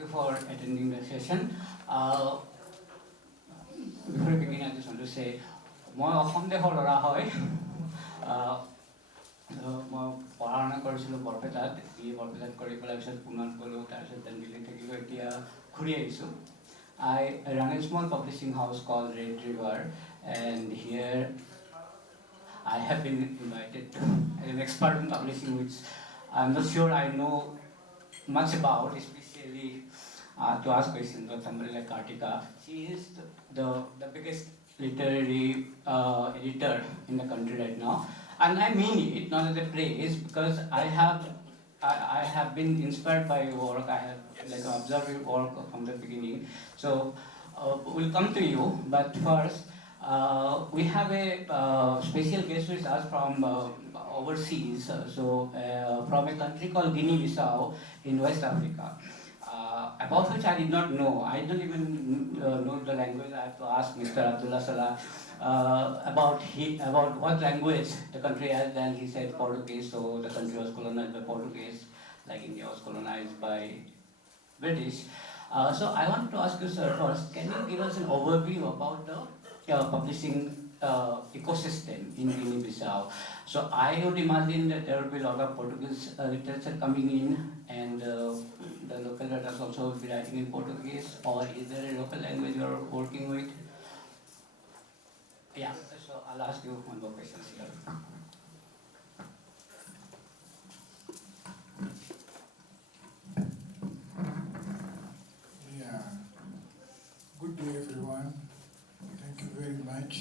you for attending the session. Before I begin, I just want to say, মই অসমতে ল'ৰা হয়। মই পঢ়া শুনা কৰিছিলোঁ বৰপেটাত, বৰপেটাত কৰি পেলাই পিছত পুনত গ'লোঁ, তাৰপিছত দিল্লীত থাকিলোঁ, এতিয়া ঘূৰি আহিছোঁ। I run a small publishing house called Red River, and here I have been invited to an expert in publishing, which I'm not sure I know much about, especially to ask questions of somebody like KARTHIKA. She is the biggest literary editor in the country right now, and I mean it not as a praise, because I have been inspired by your work. I have observed your work from the beginning. So we'll come to you, but first we have a special guest with us from overseas, from a country called Guinea-Bissau in West Africa, about which I did not know. I don't even know the language. I have to ask Mr. ABDULAI about what language the country has. Then he said Portuguese, so the country was colonized by Portuguese, like India was colonized by British. So I want to ask you, sir, first, can you give us an overview about the publishing ecosystem in Guinea-Bissau? So I would imagine that there will be a lot of Portuguese literature coming in, and the local writers also will be writing in Portuguese, or is there a local language you are working with? Yeah, so I'll ask you one more question here. Yeah, good day everyone. Thank you very much.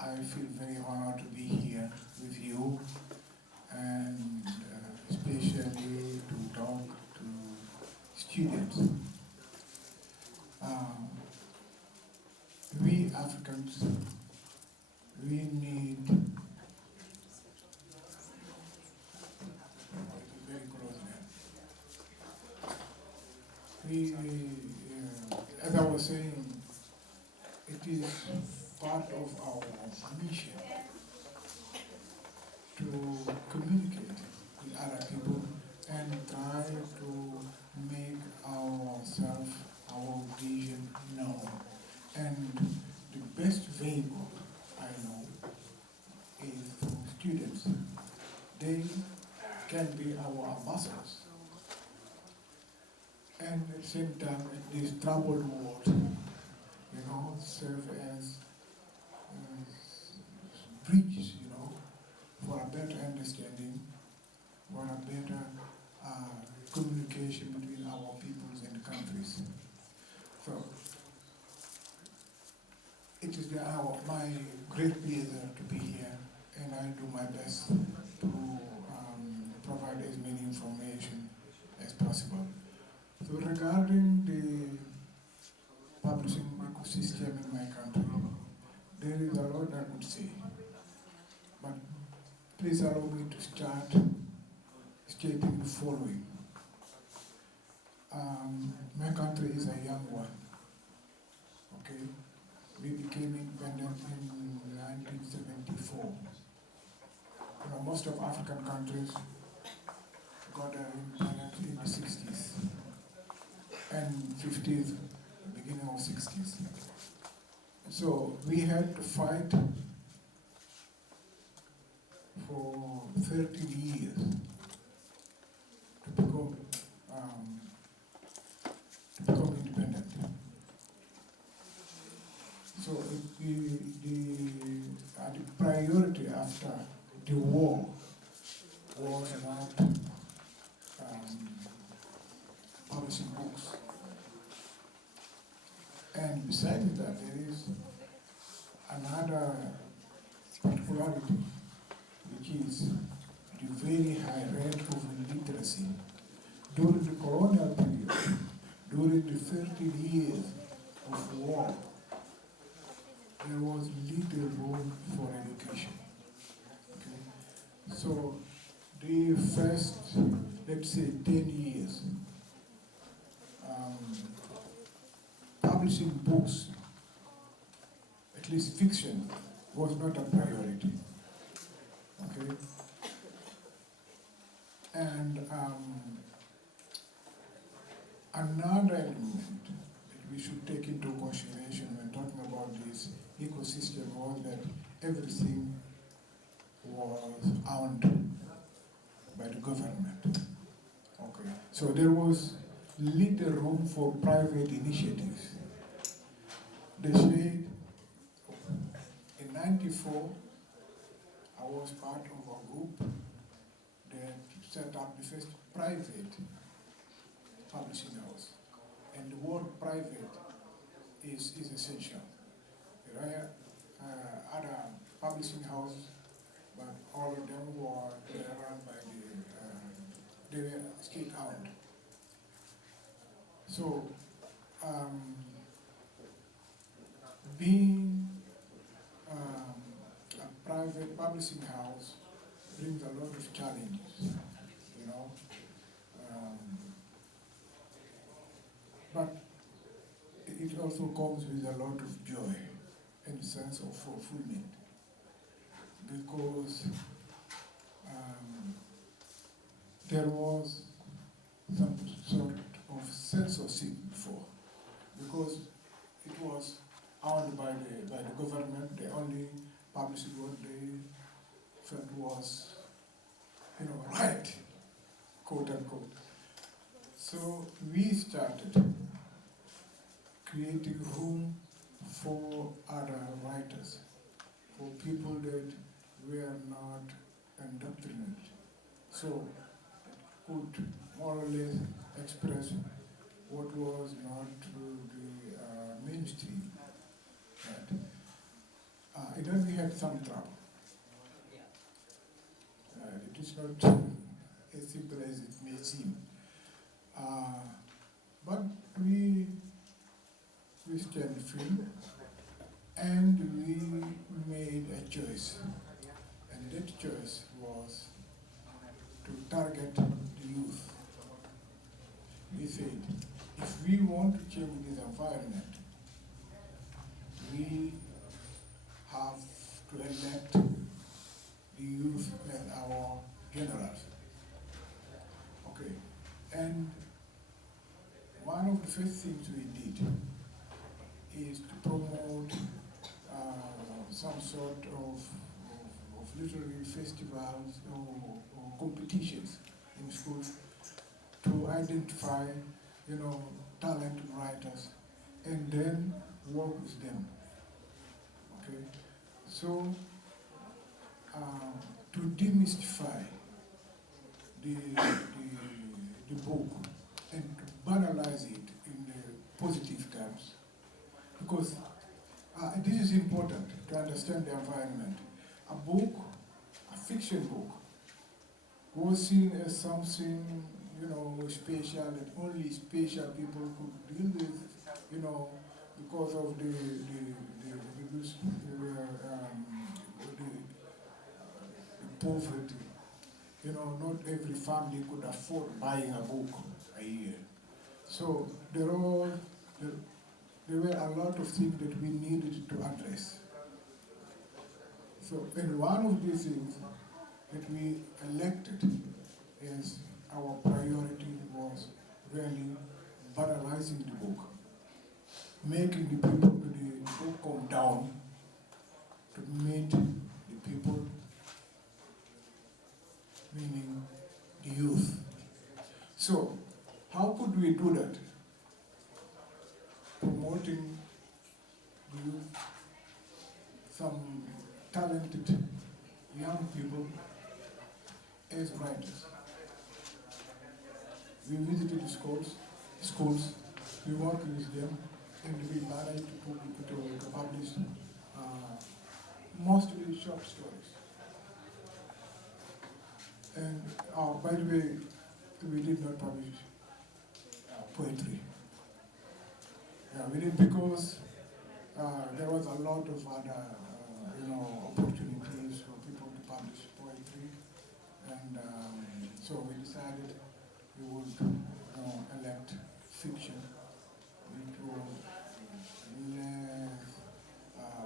I feel very honored to be here with you, and especially to talk to students. We Africans, we need very close now. As I was saying, it is part of our mission to communicate with other people and try to make ourselves, our vision known. And the best vehicle I know is through students. They can be our ambassadors. And at the same time, in this troubled world, serve as bridges, for a better understanding, for a better communication between our peoples and countries. So, it is my great pleasure to be here, and I do my best to provide as many information as possible. So regarding the publishing ecosystem in my country, there is a lot I could say, but please allow me to start stating the following. My country is a young one, okay? We became independent in 1974. Most of African countries got their independence in the 60s and 50s, beginning of 60s. So we had to fight for 30 years to become independent. So the priority after the war was about publishing books. And besides that, there is another particularity, which is the very high rate of illiteracy. During the colonial period, during the 30 years of war, there was little room for education. Okay? So the first, let's say, 10 years, publishing books, at least fiction, was not a priority. Okay? And Another element that we should take into consideration when talking about this ecosystem was that everything was owned by the government. Okay. So there was little room for private initiatives. They said in '94, I was part of a group that set up the first private publishing house. And the word private is essential. There are other publishing houses, but all of them were run by they were state-owned. So, being a private publishing house brings a lot of challenges, you know. But it also comes with a lot of joy and a sense of fulfillment, because there was some sort of censorship before, because it was owned by the government. They only published what they felt was, right, quote unquote. So we started creating room for other writers, for people that were not indoctrinated, so could more or less express what was not the mainstream. Right? And then we had some trouble. It is not as simple as it may seem. But we stand firm, and we made a choice. And that choice was to target the youth. We said, if we want to change this environment, we have to elect the youth as our generals. Okay, and one of the first things we did is to promote some sort of literary festivals or competitions in schools to identify, talented writers, and then work with them. Okay, so to demystify the book and to banalize it in the positive terms, because this is important to understand the environment. A book, a fiction book, was seen as something, special, that only special people could deal with, because of the poverty. Not every family could afford buying a book a year. So there were a lot of things that we needed to address. So, and one of these things that we elected as our priority was really banalizing the book, making the book come down to meet the people, meaning the youth. So, how could we do that? Promoting the youth, some talented young people as writers. We visited the schools, we worked with them, and we managed to publish mostly short stories. And by the way, we did not publish poetry. Yeah, we did because there was a lot of other, opportunities for people to publish poetry, and so we decided we would elect fiction, which was less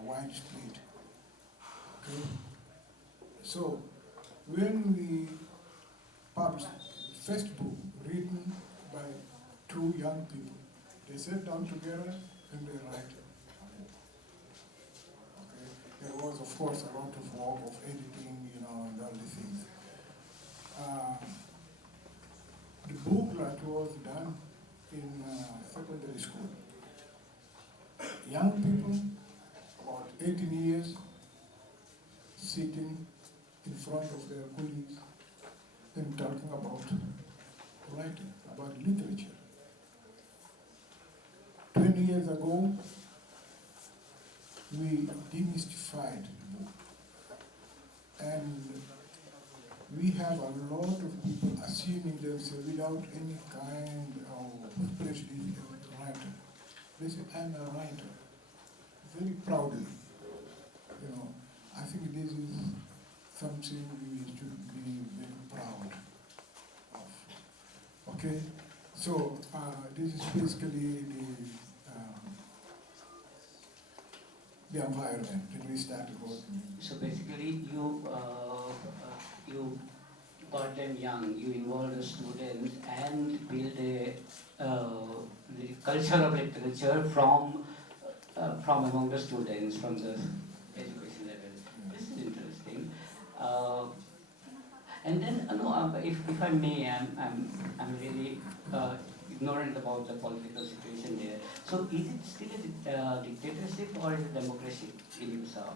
widespread. Okay, so when we published the first book written by two young people. They sat down together and they write a book. Okay? There was, of course, a lot of work of editing, and all the things. The book that was done in secondary school. Young people, about 18 years, sitting in front of their colleagues and talking about writing, about literature. 20 years ago, we demystified the book. And we have a lot of people assuming themselves without any kind of prejudice as writer. They say, I'm a writer, very proudly. I think this is something we should be very proud of. Okay, so this is basically the environment that we started working in. So basically, you got them young, you involved the students and build the culture of literature from among the students, from the education level. This is interesting. And then, if I may, I'm really ignorant about the political situation there. So is it still a dictatorship or is it democracy in Guinea-Bissau?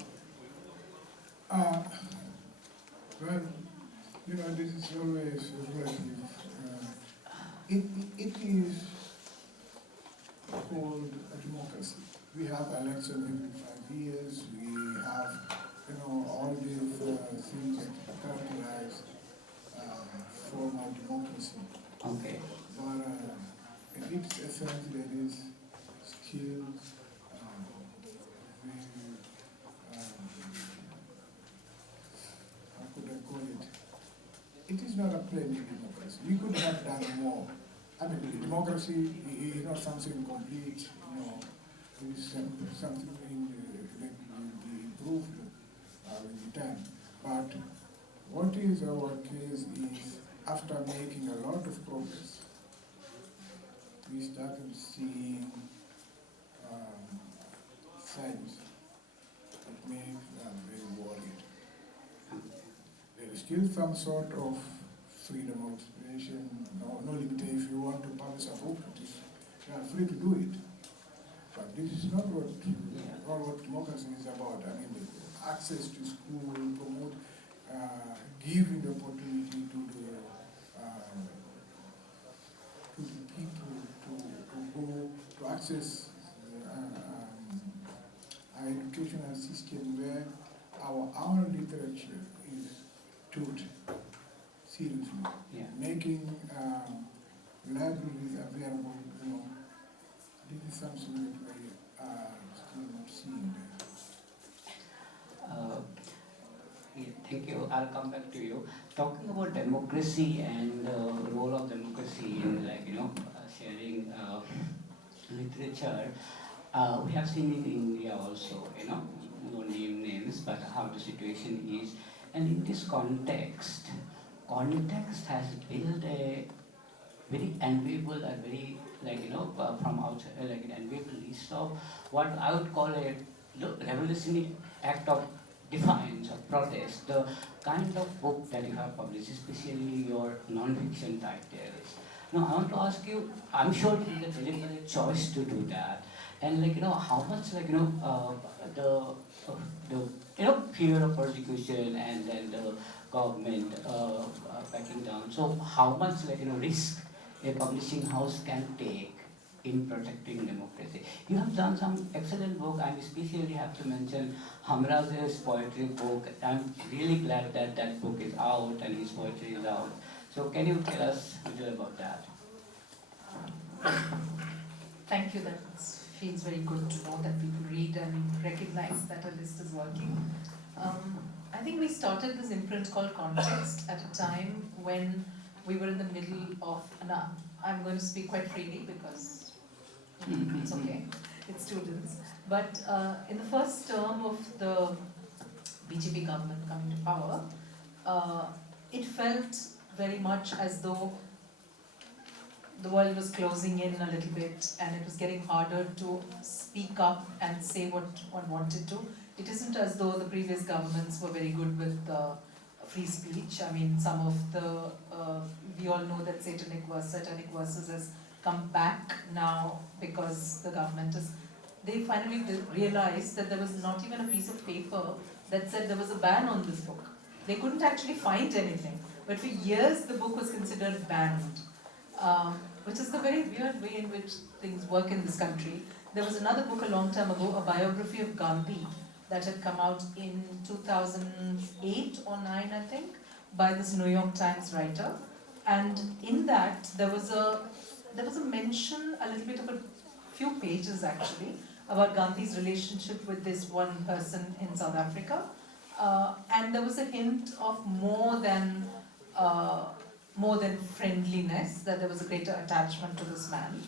Well, this is always relative. It is called a democracy. We have elections every 5 years. We have, all these things that characterize formal democracy. Okay. But in its essence, there is still how could I call it? It is not a plain democracy. We could have done more. Democracy is not something complete, it is something that will be improved with time. But what is our case is, after making a lot of progress, we started seeing signs that make them very worried. There is still some sort of freedom of expression, no limitation. If you want to publish a book, you are free to do it. But this is not what democracy is about. Access to school, promote, giving the opportunity to the people to go to access our educational system where our literature is taught seriously. Yeah. Making libraries available, this is something that we are still not seeing there. Thank you. I'll come back to you. Talking about democracy and the role of democracy in, sharing literature, we have seen in India also, no name names, but how the situation is. And in this context has built a very enviable and very, from outside, an enviable list of what I would call a revolutionary act of defiance or protest, the kind of book that you have published, especially your non-fiction titles. Now, I want to ask you, I'm sure it is a deliberate choice to do that. And how much the fear of persecution and then the government backing down. So how much risk a publishing house can take in protecting democracy? You have done some excellent work. I especially have to mention Hamraz's poetry book. I'm really glad that that book is out and his poetry is out. So can you tell us a little about that? Thank you. That feels very good to know that people read and recognize that a list is working. I think we started this imprint called Context at a time when we were in the middle of, I'm going to speak quite freely because it's okay, it's students. But in the first term of the BJP government coming to power, it felt very much as though the world was closing in a little bit and it was getting harder to speak up and say what one wanted to. It isn't as though the previous governments were very good with free speech. I mean, some of the, we all know that satanic verses has come back now because the government is, they finally realized that there was not even a piece of paper that said there was a ban on this book. They couldn't actually find anything. But for years, the book was considered banned, which is the very weird way in which things work in this country. There was another book a long time ago, a biography of Gandhi, that had come out in 2008 or 9, I think, by this New York Times writer. And in that, there was a mention, a little bit of a few pages actually, about Gandhi's relationship with this one person in South Africa. And there was a hint of more than friendliness, that there was a greater attachment to this man.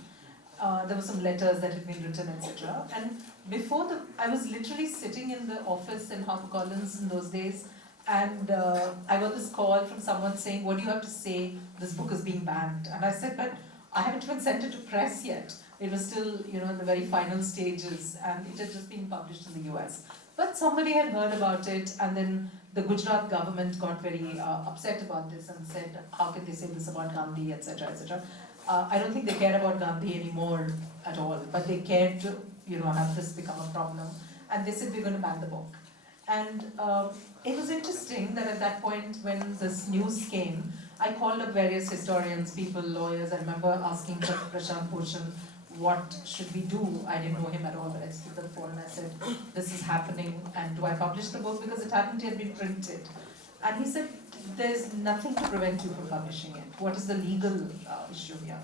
There were some letters that had been written, etc. And I was literally sitting in the office in HarperCollins in those days, and I got this call from someone saying, "What do you have to say? This book is being banned." And I said, "But I haven't even sent it to press yet." It was still, in the very final stages, and it had just been published in the US. But somebody had heard about it, and then the Gujarat government got very upset about this and said, "How can they say this about Gandhi, etc., etc." I don't think they care about Gandhi anymore at all, but they cared to, have this become a problem. And they said, "We're going to ban the book." And it was interesting that at that point, when this news came, I called up various historians, people, lawyers. I remember asking Prashant Bhushan, what should we do? I didn't know him at all, but I picked up the phone and I said, "This is happening, and do I publish the book?" Because it hadn't yet been printed. And he said, "There's nothing to prevent you from publishing it. What is the legal issue here?"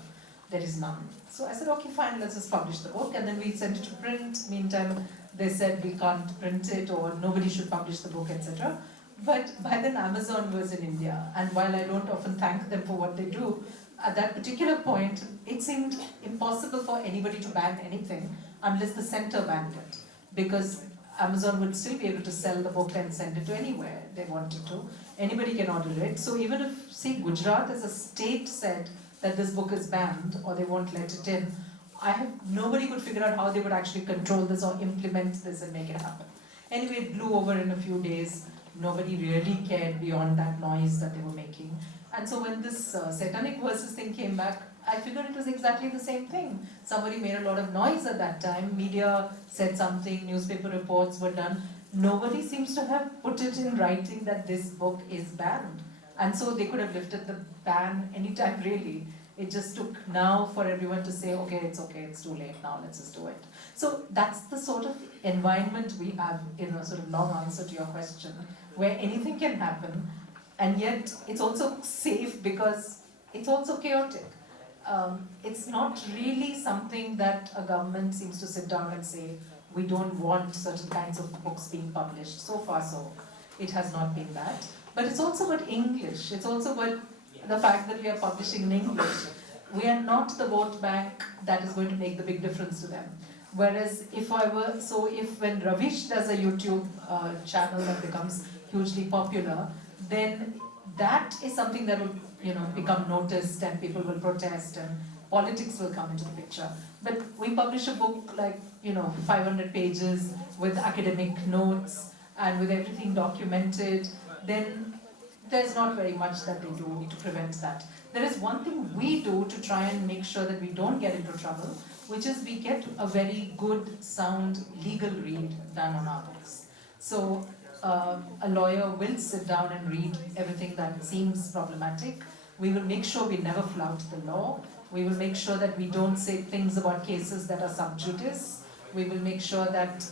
There is none. So I said, "Okay, fine, let's just publish the book." And then we sent it to print. Meantime, they said we can't print it, or nobody should publish the book, etc. But by then Amazon was in India, and while I don't often thank them for what they do, at that particular point, it seemed impossible for anybody to ban anything unless the center banned it, because Amazon would still be able to sell the book and send it to anywhere they wanted to. Anybody can order it. So even if, say, Gujarat as a state said that this book is banned or they won't let it in, nobody could figure out how they would actually control this or implement this and make it happen. Anyway, it blew over in a few days. Nobody really cared beyond that noise that they were making. And so when this satanic verses thing came back, I figured it was exactly the same thing. Somebody made a lot of noise at that time. Media said something, newspaper reports were done. Nobody seems to have put it in writing that this book is banned. And so they could have lifted the ban anytime, really. It just took now for everyone to say, okay, it's too late now, let's just do it. So that's the sort of environment we have, in a sort of long answer to your question, where anything can happen, and yet it's also safe because it's also chaotic. It's not really something that a government seems to sit down and say, we don't want certain kinds of books being published. So far, so it has not been that. But it's also about English. It's also about the fact that we are publishing in English. We are not the vote bank that is going to make the big difference to them. Whereas if when Ravish does a YouTube channel that becomes hugely popular, then that is something that will become noticed, and people will protest, and politics will come into the picture. But we publish a book like 500 pages with academic notes and with everything documented, then there's not very much that they do to prevent that. There is one thing we do to try and make sure that we don't get into trouble, which is we get a very good, sound legal read done on our books. So a lawyer will sit down and read everything that seems problematic. We will make sure we never flout the law. We will make sure that we don't say things about cases that are sub judice. We will make sure that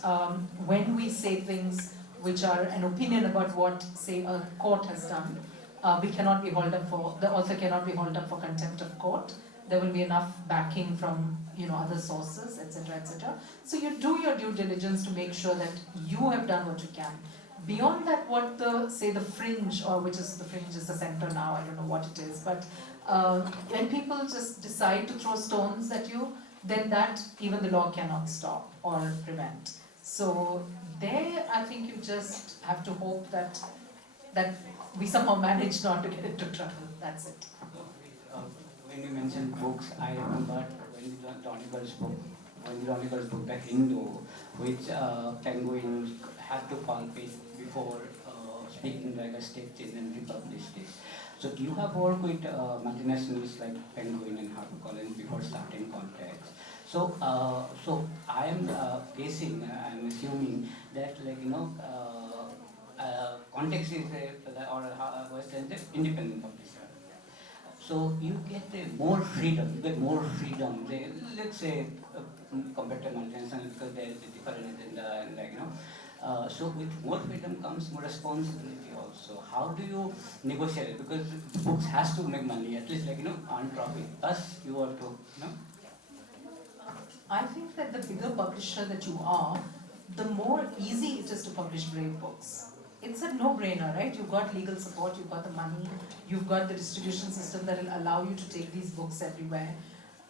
when we say things which are an opinion about what, say, a court has done, the author cannot be hauled up for contempt of court. There will be enough backing from other sources, etc., etc. So you do your due diligence to make sure that you have done what you can. Beyond that, what the fringe, or which is the fringe is the center now, I don't know what it is, but when people just decide to throw stones at you, then that even the law cannot stop or prevent. So there, I think you just have to hope that we somehow manage not to get into trouble. That's it. when you mentioned books, I remember when the Chronicles book, The Hindu, which Penguin had to palpate before speaking like a state change and republished it. So do you have worked with multinationals like Penguin and HarperCollins before starting Context? So, so I am guessing, I'm assuming that Context is Western independent publisher. So you get more freedom. You get more freedom. Let's say compared to multinational because there is a different agenda and so with more freedom comes more responsibility also. How do you negotiate it? Because books has to make money, at least earn profit. Thus you have to I think that the bigger publisher that you are, the more easy it is to publish great books. It's a no-brainer, right? You've got legal support, you've got the money, you've got the distribution system that will allow you to take these books everywhere.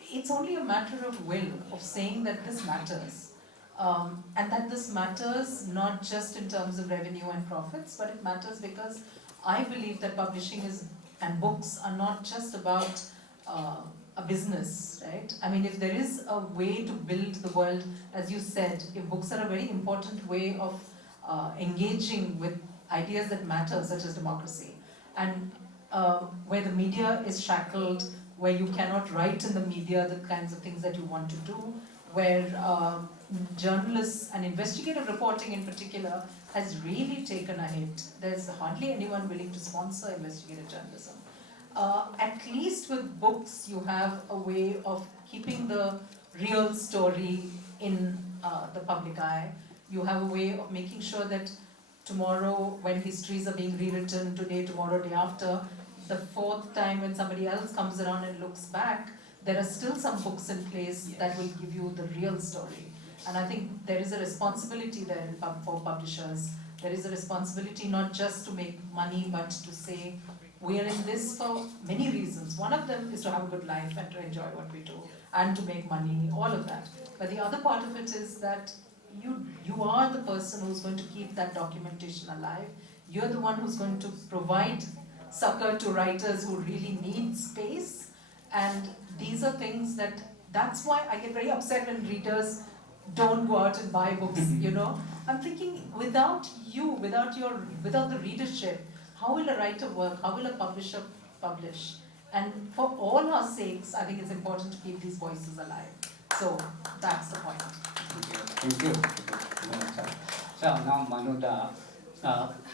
It's only a matter of will, of saying that this matters. And that this matters not just in terms of revenue and profits, but it matters because I believe that publishing and books are not just about a business, right? I mean, if there is a way to build the world, as you said, if books are a very important way of engaging with ideas that matter, such as democracy, and where the media is shackled, where you cannot write in the media the kinds of things that you want to do, where journalists and investigative reporting in particular has really taken a hit. There's hardly anyone willing to sponsor investigative journalism. At least with books, you have a way of keeping the real story in the public eye. You have a way of making sure that tomorrow, when histories are being rewritten, today, tomorrow, day after, the fourth time when somebody else comes around and looks back, there are still some books in place that will give you the real story. And I think there is a responsibility there for publishers. There is a responsibility not just to make money, but to say, we are in this for many reasons. One of them is to have a good life and to enjoy what we do and to make money, all of that. But the other part of it is that you are the person who's going to keep that documentation alive. You're the one who's going to provide succor to writers who really need space. And these are things that's why I get very upset when readers don't go out and buy books, I'm thinking, without you, without the readership, how will a writer work? How will a publisher publish? And for all our sakes, I think it's important to keep these voices alive. So that's the point. Thank you. So now Manuda,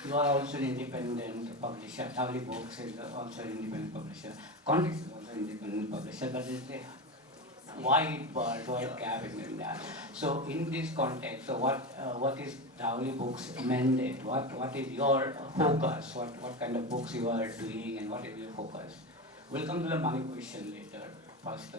you are also an independent publisher. Thavli Books is also an independent publisher. Context is also an independent publisher, but it's a wide gap in that. So in this context, so what is Thavli Books mandate? What is your focus? What kind of books you are doing, and what is your focus? We'll come to the money question later. First,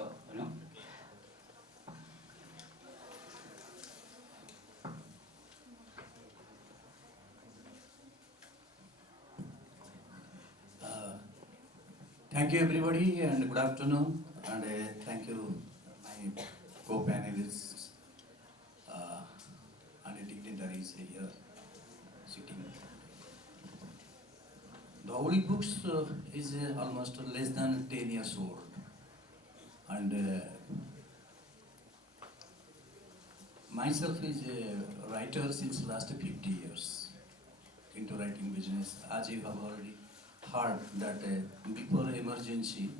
Thank you everybody and good afternoon, and thank you my co-panelists and dignitaries here sitting. The Holy Books is almost less than 10 years old, and myself is a writer since last 50 years into writing business. As you have already heard that before emergency,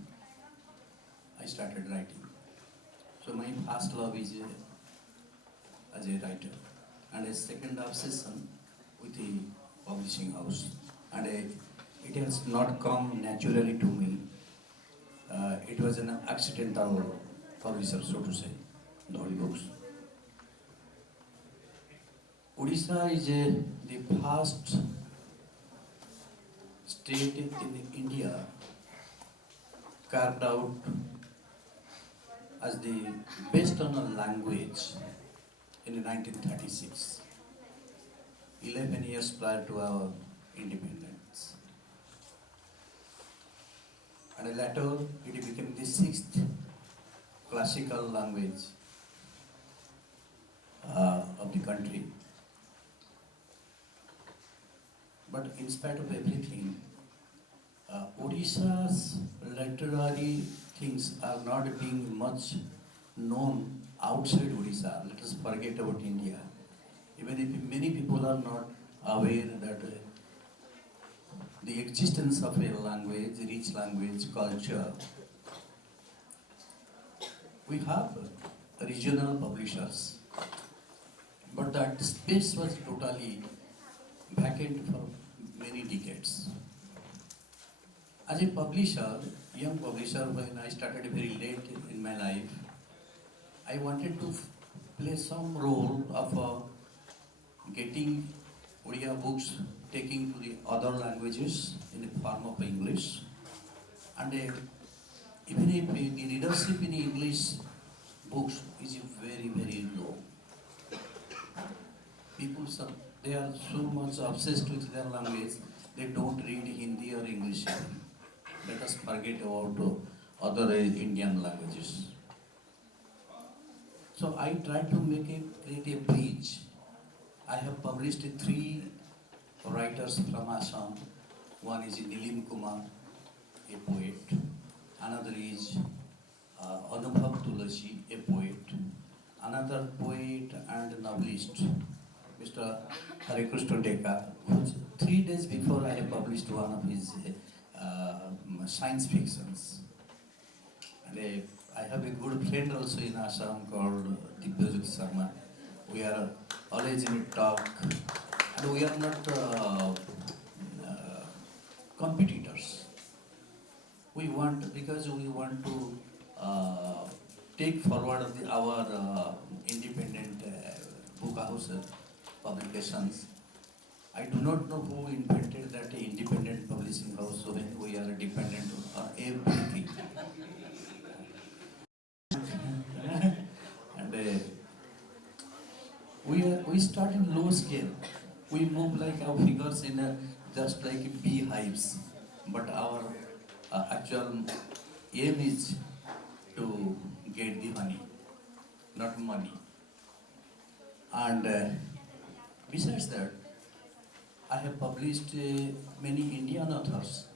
I started writing. So my first love is as a writer, and a second obsession with the publishing house. And it has not come naturally to me. It was an accidental publisher, so to say, the Holy Books. Odisha is the first state in India carved out as the best on a language in 1936, 11 years prior to our independence. And later it became the 6th classical language of the country. But in spite of everything, Odisha's literary things are not being much known outside Odisha. Let us forget about India. Even if many people are not aware that the existence of a language, rich language, culture, we have regional publishers, but that space was totally vacant for many decades. As a publisher, young publisher, when I started very late in my life, I wanted to play some role of getting Odia books taking to the other languages in the form of English. And even if the readership in English books is very, very low. People, they are so much obsessed with their language, they don't read Hindi or English. Let us forget about other Indian languages. So I tried to create a bridge. I have published 3 writers from Assam. One is Nilim Kumar, a poet. Another is Anubhav Tulasi, a poet. Another poet and novelist, Mr. Harikrishna Deka, who 3 days before I have published one of his science fictions. And I have a good friend also in Assam called DIBYAJYOTI SARMA. We are always in talk, and we are not competitors. Because we want to take forward our independent book house publications. I do not know who invented that independent publishing house, so when we are dependent on everything. And we start in low scale. We move like our figures in just like beehives, but our actual aim is to get the honey, not money. And besides that, I have published many Indian authors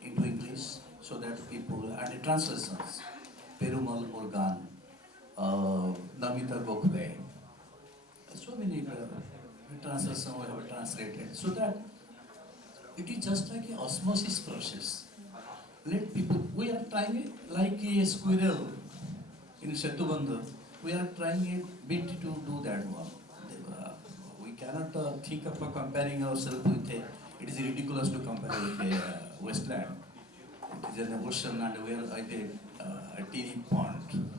into English so that people, and translations, Perumal Murugan, Namita Gokhale, so many translations we have translated, so that it is just like an osmosis process. Let people, we are trying like a squirrel in Shetubandha, we are trying a bit to do that one. We cannot think of comparing ourselves with it is ridiculous to compare with a wasteland. It is an ocean and we are at a teeny pond.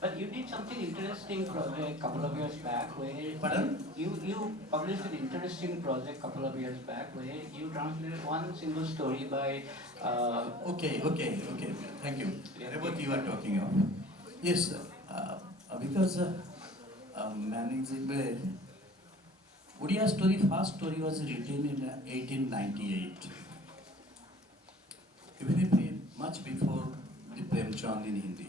But you did something interesting project a couple of years back where Pardon? you published an interesting project a couple of years back where you translated one single story by Okay. Thank you. What you are talking of? Yes, because managing Odia story, first story was written in 1898. Even if much before the Premchand in Hindi.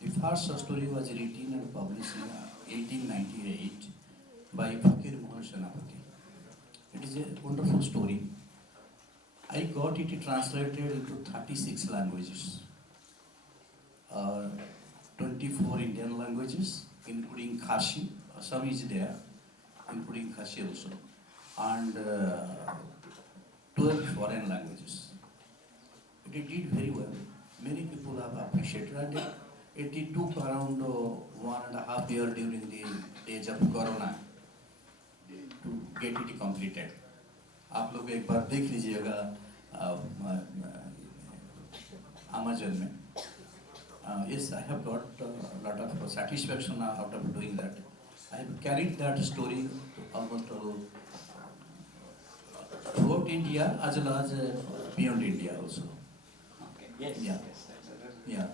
The first story was written and published in 1898 by Fakir Mohan Senapati. It is a wonderful story. I got it translated into 36 languages, 24 Indian languages, including Khashi. Some is there, including Khashi also, and 12 foreign languages. It did very well. Many people have appreciated it. It took around 1.5 years during the days of Corona to get it completed. आप लोग एक बार देख लीजिएगा Amazon में. Yes, I have got a lot of satisfaction out of doing that. I have carried that story almost throughout India as well as beyond India also. Okay. Yes. Yeah. Yeah.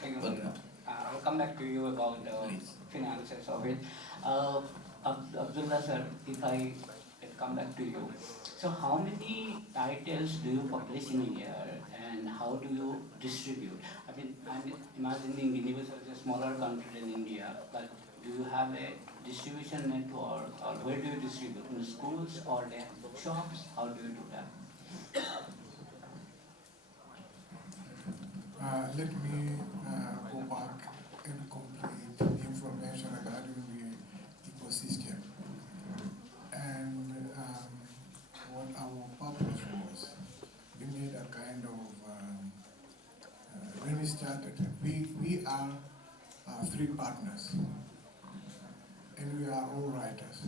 Thank you. Welcome. I'll come back to you about the finances of it. Abdullah sir, if I come back to you. So how many titles do you publish in a year and how do you distribute? I mean, I'm imagining Universal is a smaller country than India, but do you have a distribution network or where do you distribute? In schools or they have bookshops? How do you do that? let me go back and complete the information regarding the ecosystem and what our purpose was. We made a kind of, when we started, we are three partners, and we are all writers.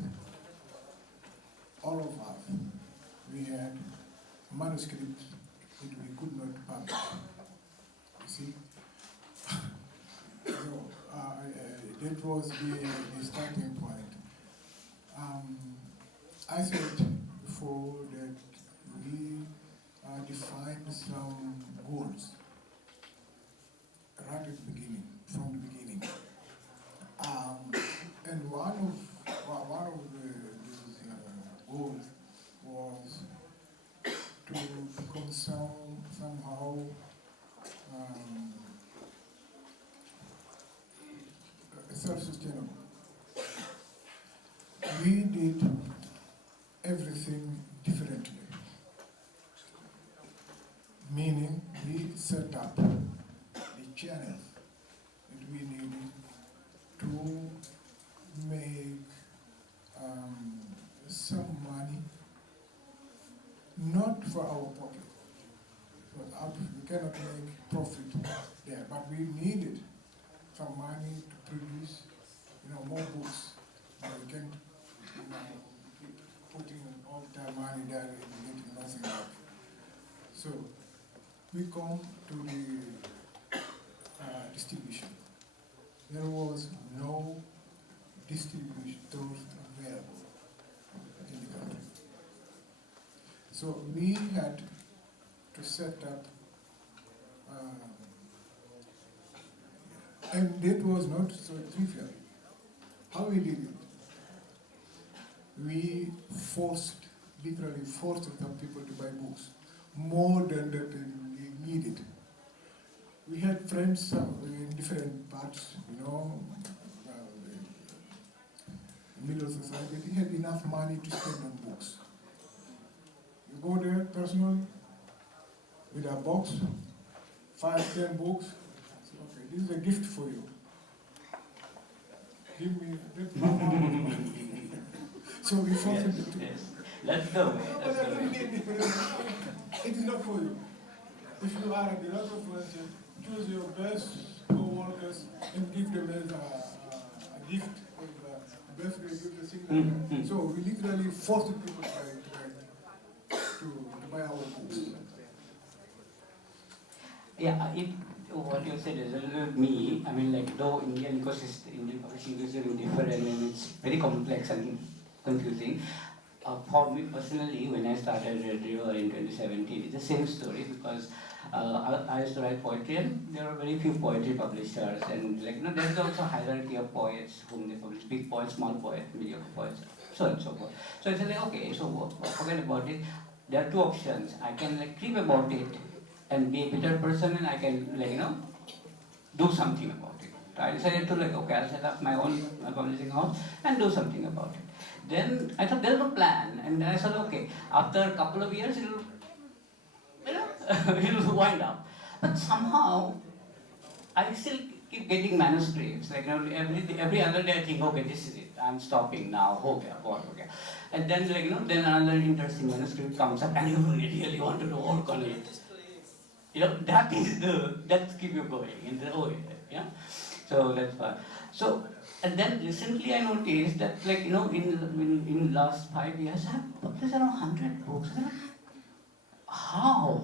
All of us, we had manuscripts that we could not publish. You see? So, that was the starting point. I said before that we defined some goals right at the beginning, from the beginning. And one of these goals was to become somehow self-sustainable. We did everything differently, meaning we set up the channels that we needed to make some money, not for our pocket. We cannot make profit there, but we needed some money to produce, more books. We can't, keep putting all that money there and getting nothing back. So we come to the distribution. There was no distributors available in the country. So we had to set up, and that was not so trivial. How we did it? We literally forced some people to buy books, more than that they needed. We had friends in different parts, middle society. They had enough money to spend on books. You go there personally with a box, 5, 10 books. Say, okay, this is a gift for you. Give me that. So we forced them to. Yes. That's the way. That's the way. It is not for you. If you are a director, for instance, choose your best co-workers and give them as a gift of birthday, give the thing. So we literally forced people to buy our books. Yeah, what you said is a little me. I mean, though Indian publishing ecosystem is different and it's very complex and confusing. For me personally, when I started Red River in 2017, it's the same story because I used to write poetry and there were very few poetry publishers and there's also a hierarchy of poets whom they publish, big poets, small poets, mediocre poets, so on and so forth. So I said okay, so forget about it. There are two options. I can creep about it and be a bitter person and I can do something about it. So I decided to okay, I'll set up my own publishing house and do something about it. Then I thought there's no plan, and then I said, okay, after a couple of years it'll wind up. But somehow I still keep getting manuscripts. Every other day I think, okay, this is it. I'm stopping now. Okay, okay. And then then another interesting manuscript comes up, and you really want to work on it. That keep you going. And yeah. So that's fun. So. And then recently I noticed that in last 5 years I've published around 100 books. And I'm like, how?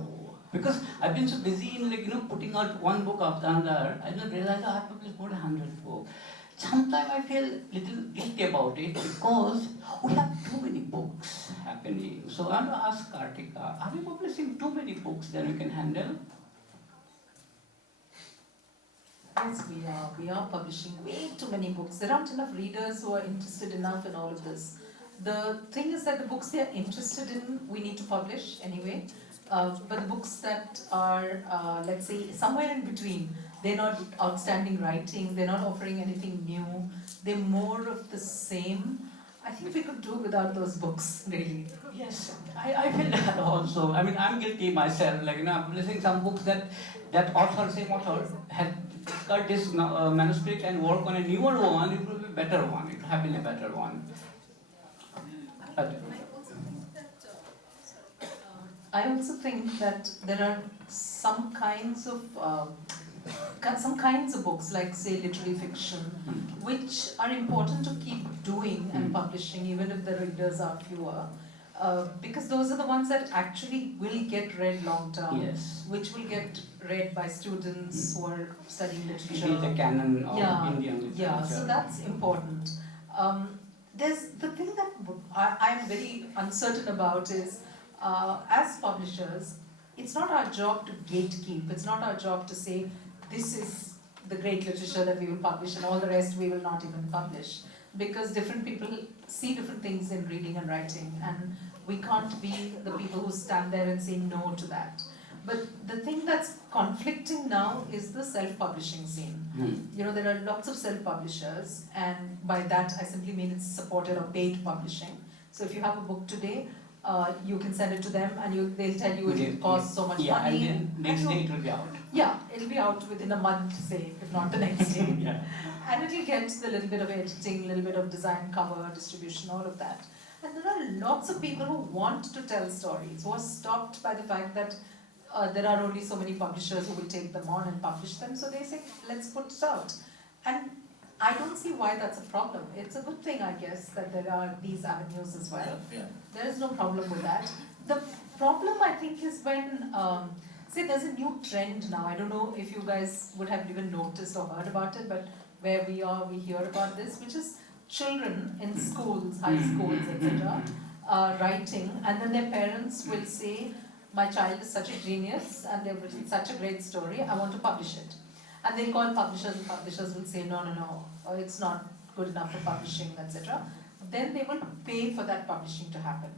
Because I've been so busy in putting out one book after another, I didn't realize I've published more than 100 books. Sometimes I feel a little guilty about it because we have too many books happening. So I want to ask Karthika, are we publishing too many books than we can handle? Yes, we are publishing way too many books. There aren't enough readers who are interested enough in all of this. The thing is that the books they are interested in, we need to publish anyway. But the books that are, let's say, somewhere in between, they're not outstanding writing, they're not offering anything new, they're more of the same. I think we could do without those books, really. Yes, I feel that also. I mean, I'm guilty myself. Like, I'm publishing some books that author, same author, had cut this manuscript and work on a newer one. It will be a better one. It will have been a better one. I also think that there are some kinds of books, like say literary fiction, which are important to keep doing and publishing, even if the readers are fewer, because those are the ones that actually will get read long term, Yes. which will get read by students who are studying It literature. is the canon of Indian literature. Yeah, so that's important. There's the thing that I'm very uncertain about is, as publishers, it's not our job to gatekeep. It's not our job to say, this is the great literature that we will publish and all the rest we will not even publish. Because different people see different things in reading and writing, and we can't be the people who stand there and say no to that. But the thing that's conflicting now is the self-publishing scene. You know, there are lots of self-publishers, and by that I simply mean it's supported or paid publishing. So if you have a book today, you can send it to them, and they'll tell you it will cost so much money. And then next day it will be out. Yeah, it'll be out within a month, say, if not the next day. Yeah. And it'll get the little bit of editing, little bit of design, cover, distribution, all of that. And there are lots of people who want to tell stories, who are stopped by the fact that there are only so many publishers who will take them on and publish them, so they say, let's put it out. And I don't see why that's a problem. It's a good thing, I guess, that there are these avenues as well. Yeah. There is no problem with that. The problem, I think, is when, say, there's a new trend now. I don't know if you guys would have even noticed or heard about it, but where we are, we hear about this, which is children in schools, high schools, etc., writing, and then their parents will say, my child is such a genius and they've written such a great story, I want to publish it. And they'll call publishers, and publishers will say, no, it's not good enough for publishing, etc. Then they will pay for that publishing to happen.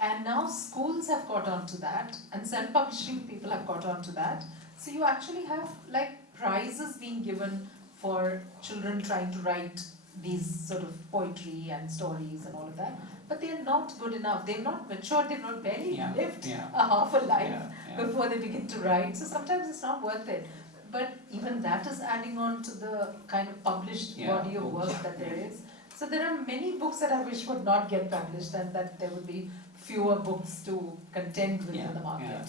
And now schools have got on to that, and self-publishing people have got on to that. So you actually have like prizes being given for children trying to write these sort of poetry and stories and all of that. But they're not good enough. They've not matured, they've not barely lived a half a life before they begin to write. So sometimes it's not worth it. But even that is adding on to the kind of published body of work that there is. So there are many books that I wish would not get published, and that there would be fewer books to contend with in the market.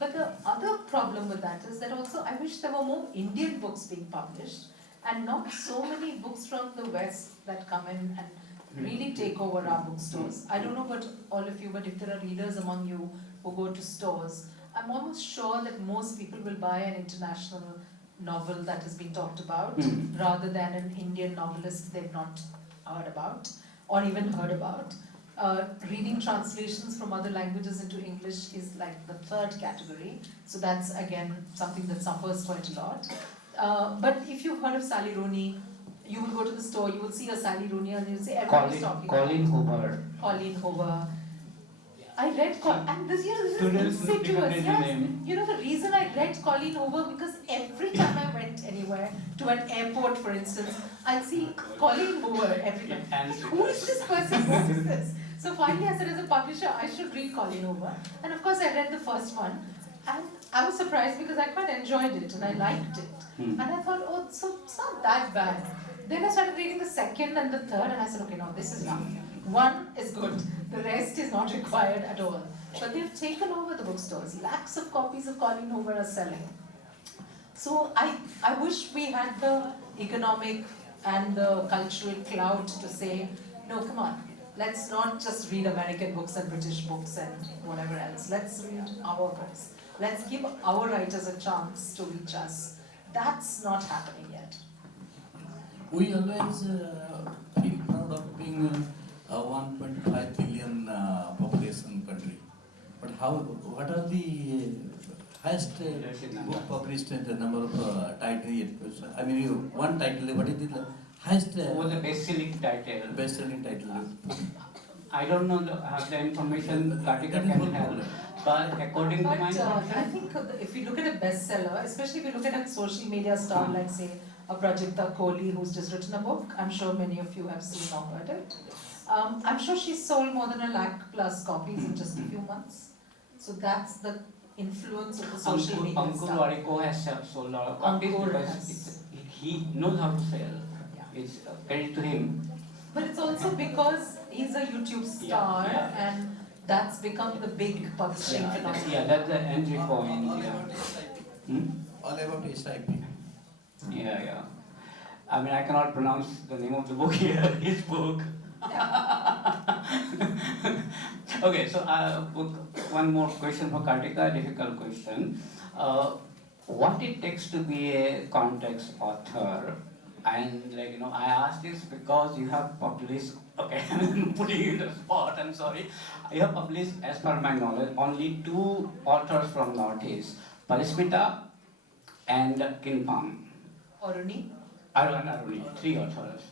But the other problem with that is that also I wish there were more Indian books being published, and not so many books from the West that come in and really take over our bookstores. I don't know about all of you, but if there are readers among you who go to stores, I'm almost sure that most people will buy an international novel that has been talked about rather than an Indian novelist they've not heard about or even heard about. Reading translations from other languages into English is like the third category, so that's again something that suffers quite a lot. But if you've heard of Sally Rooney, you will go to the store, you will see a Sally Rooney and you'll say everybody's talking about Colleen Hoover. Colleen Hoover. I read and this is insidious. Yes. You know the reason I read Colleen Hoover, because every time I went anywhere, to an airport for instance, I'd see Colleen Hoover everywhere. Like, who is this person? What is this? So finally I said, as a publisher, I should read Colleen Hoover. And of course I read the first one, and I was surprised because I quite enjoyed it and I liked it. And I thought, oh, so it's not that bad. Then I started reading the second and the third, and I said, okay, no, this is enough. One is good, the rest is not required at all. But they've taken over the bookstores. Lakhs of copies of Colleen Hoover are selling. So I wish we had the economic and the cultural clout to say, no, come on, let's not just read American books and British books and whatever else. Let's read our books. Let's give our writers a chance to reach us. That's not happening yet. We always feel proud of being a 1.5 billion population country. But what are the highest book published and the number of titles? I mean, one title, what is the highest? What was the best-selling title? Best-selling title. I don't know, have the information Karthika can help. But according to my I think if you look at a bestseller, especially if you look at a social media star like say a Prajakta Kohli who's just written a book, I'm sure many of you have seen or heard it. I'm sure she's sold more than 1 lakh plus copies in just a few months. So that's the influence of the social media Ankur stuff. Wariko has sold a lot of copies Ankur because has. he knows how to sell. Yeah. It's credit to him. But it's also because he's a YouTube star and that's become the big publishing phenomenon. Yeah, that's the entry point. All Yeah. about SIP. Hmm? All about SIP. Yeah. I mean, I cannot pronounce the name of the book here, his book. Okay, so one more question for Karthika, difficult question. What it takes to be a context author? And I ask this because you have published, okay, I'm putting you in the spot, I'm sorry. You have published, as per my knowledge, only 2 authors from Northeast, Parismita and Kinpam. Aruni? Aruni, 3 authors.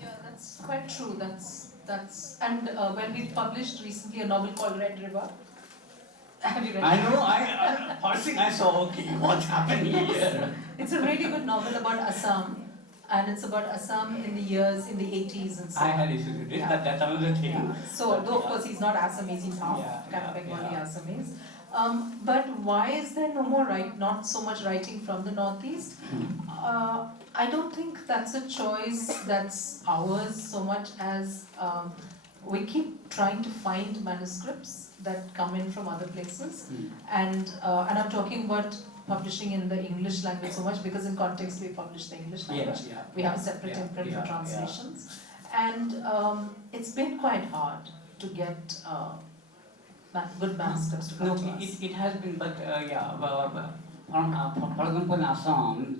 Yeah, that's quite true. That's and when we published recently a novel called Red River. Have you read it? I know, first thing I saw, okay, what's happening here? It's a really good novel about Assam, and it's about Assam in the 80s and so I on. had issues with it, but that's another thing. Yeah. So, though of course he's not Assamese, he's half kind of Bengali Assamese. But why is there not so much writing from the Northeast? I don't think that's a choice that's ours so much as we keep trying to find manuscripts that come in from other places. And I'm talking about publishing in the English language so much because in context we publish the English language. We have a separate imprint for translations. And it's been quite hard to get good manuscripts to come to us. It has been, but for example, in Assam,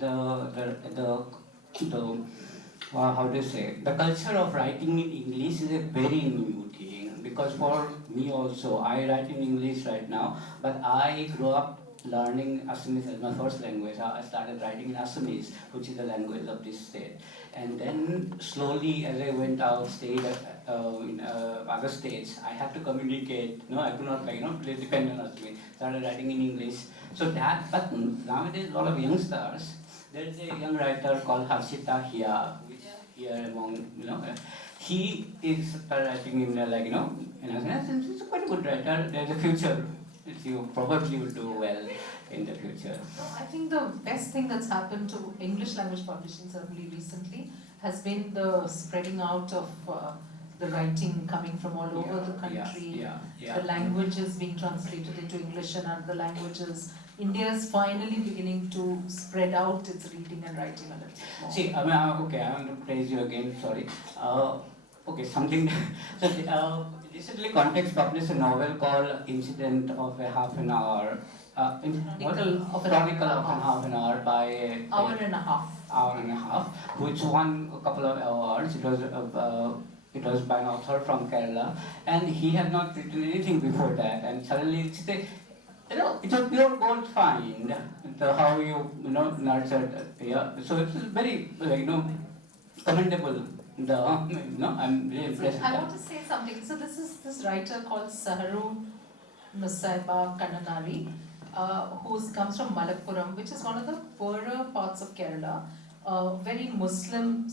how do you say, the culture of writing in English is a very new thing. Because for me also, I write in English right now, but I grew up learning Assamese as my first language. I started writing in Assamese, which is the language of this state. And then slowly, as I went out, stayed in other states, I had to communicate. I could not depend on Assamese. Started writing in English. So that, but nowadays, a lot of youngsters. There's a young writer called Harshita here, which here among he is writing in he's quite a good writer. There's a future. You probably will do well in the future. I think the best thing that's happened to English language publishing certainly recently has been the spreading out of the writing coming from all over the country. The languages being translated into English and other languages. India is finally beginning to spread out its reading and writing a little more. See, I want to praise you again, sorry. Okay, something. So, recently Context published a novel called Incident of a Half an Hour. Chronicle of a half an hour by hour and a half, which won a couple of awards. It was by an author from Kerala, and he had not written anything before that, and suddenly it's a pure gold find. How you nurtured, So it's very commendable. I'm really impressed. I want to say something. So this is this writer called Saharu Nusaiba Kannanari, who comes from Malappuram, which is one of the poorer parts of Kerala. Very Muslim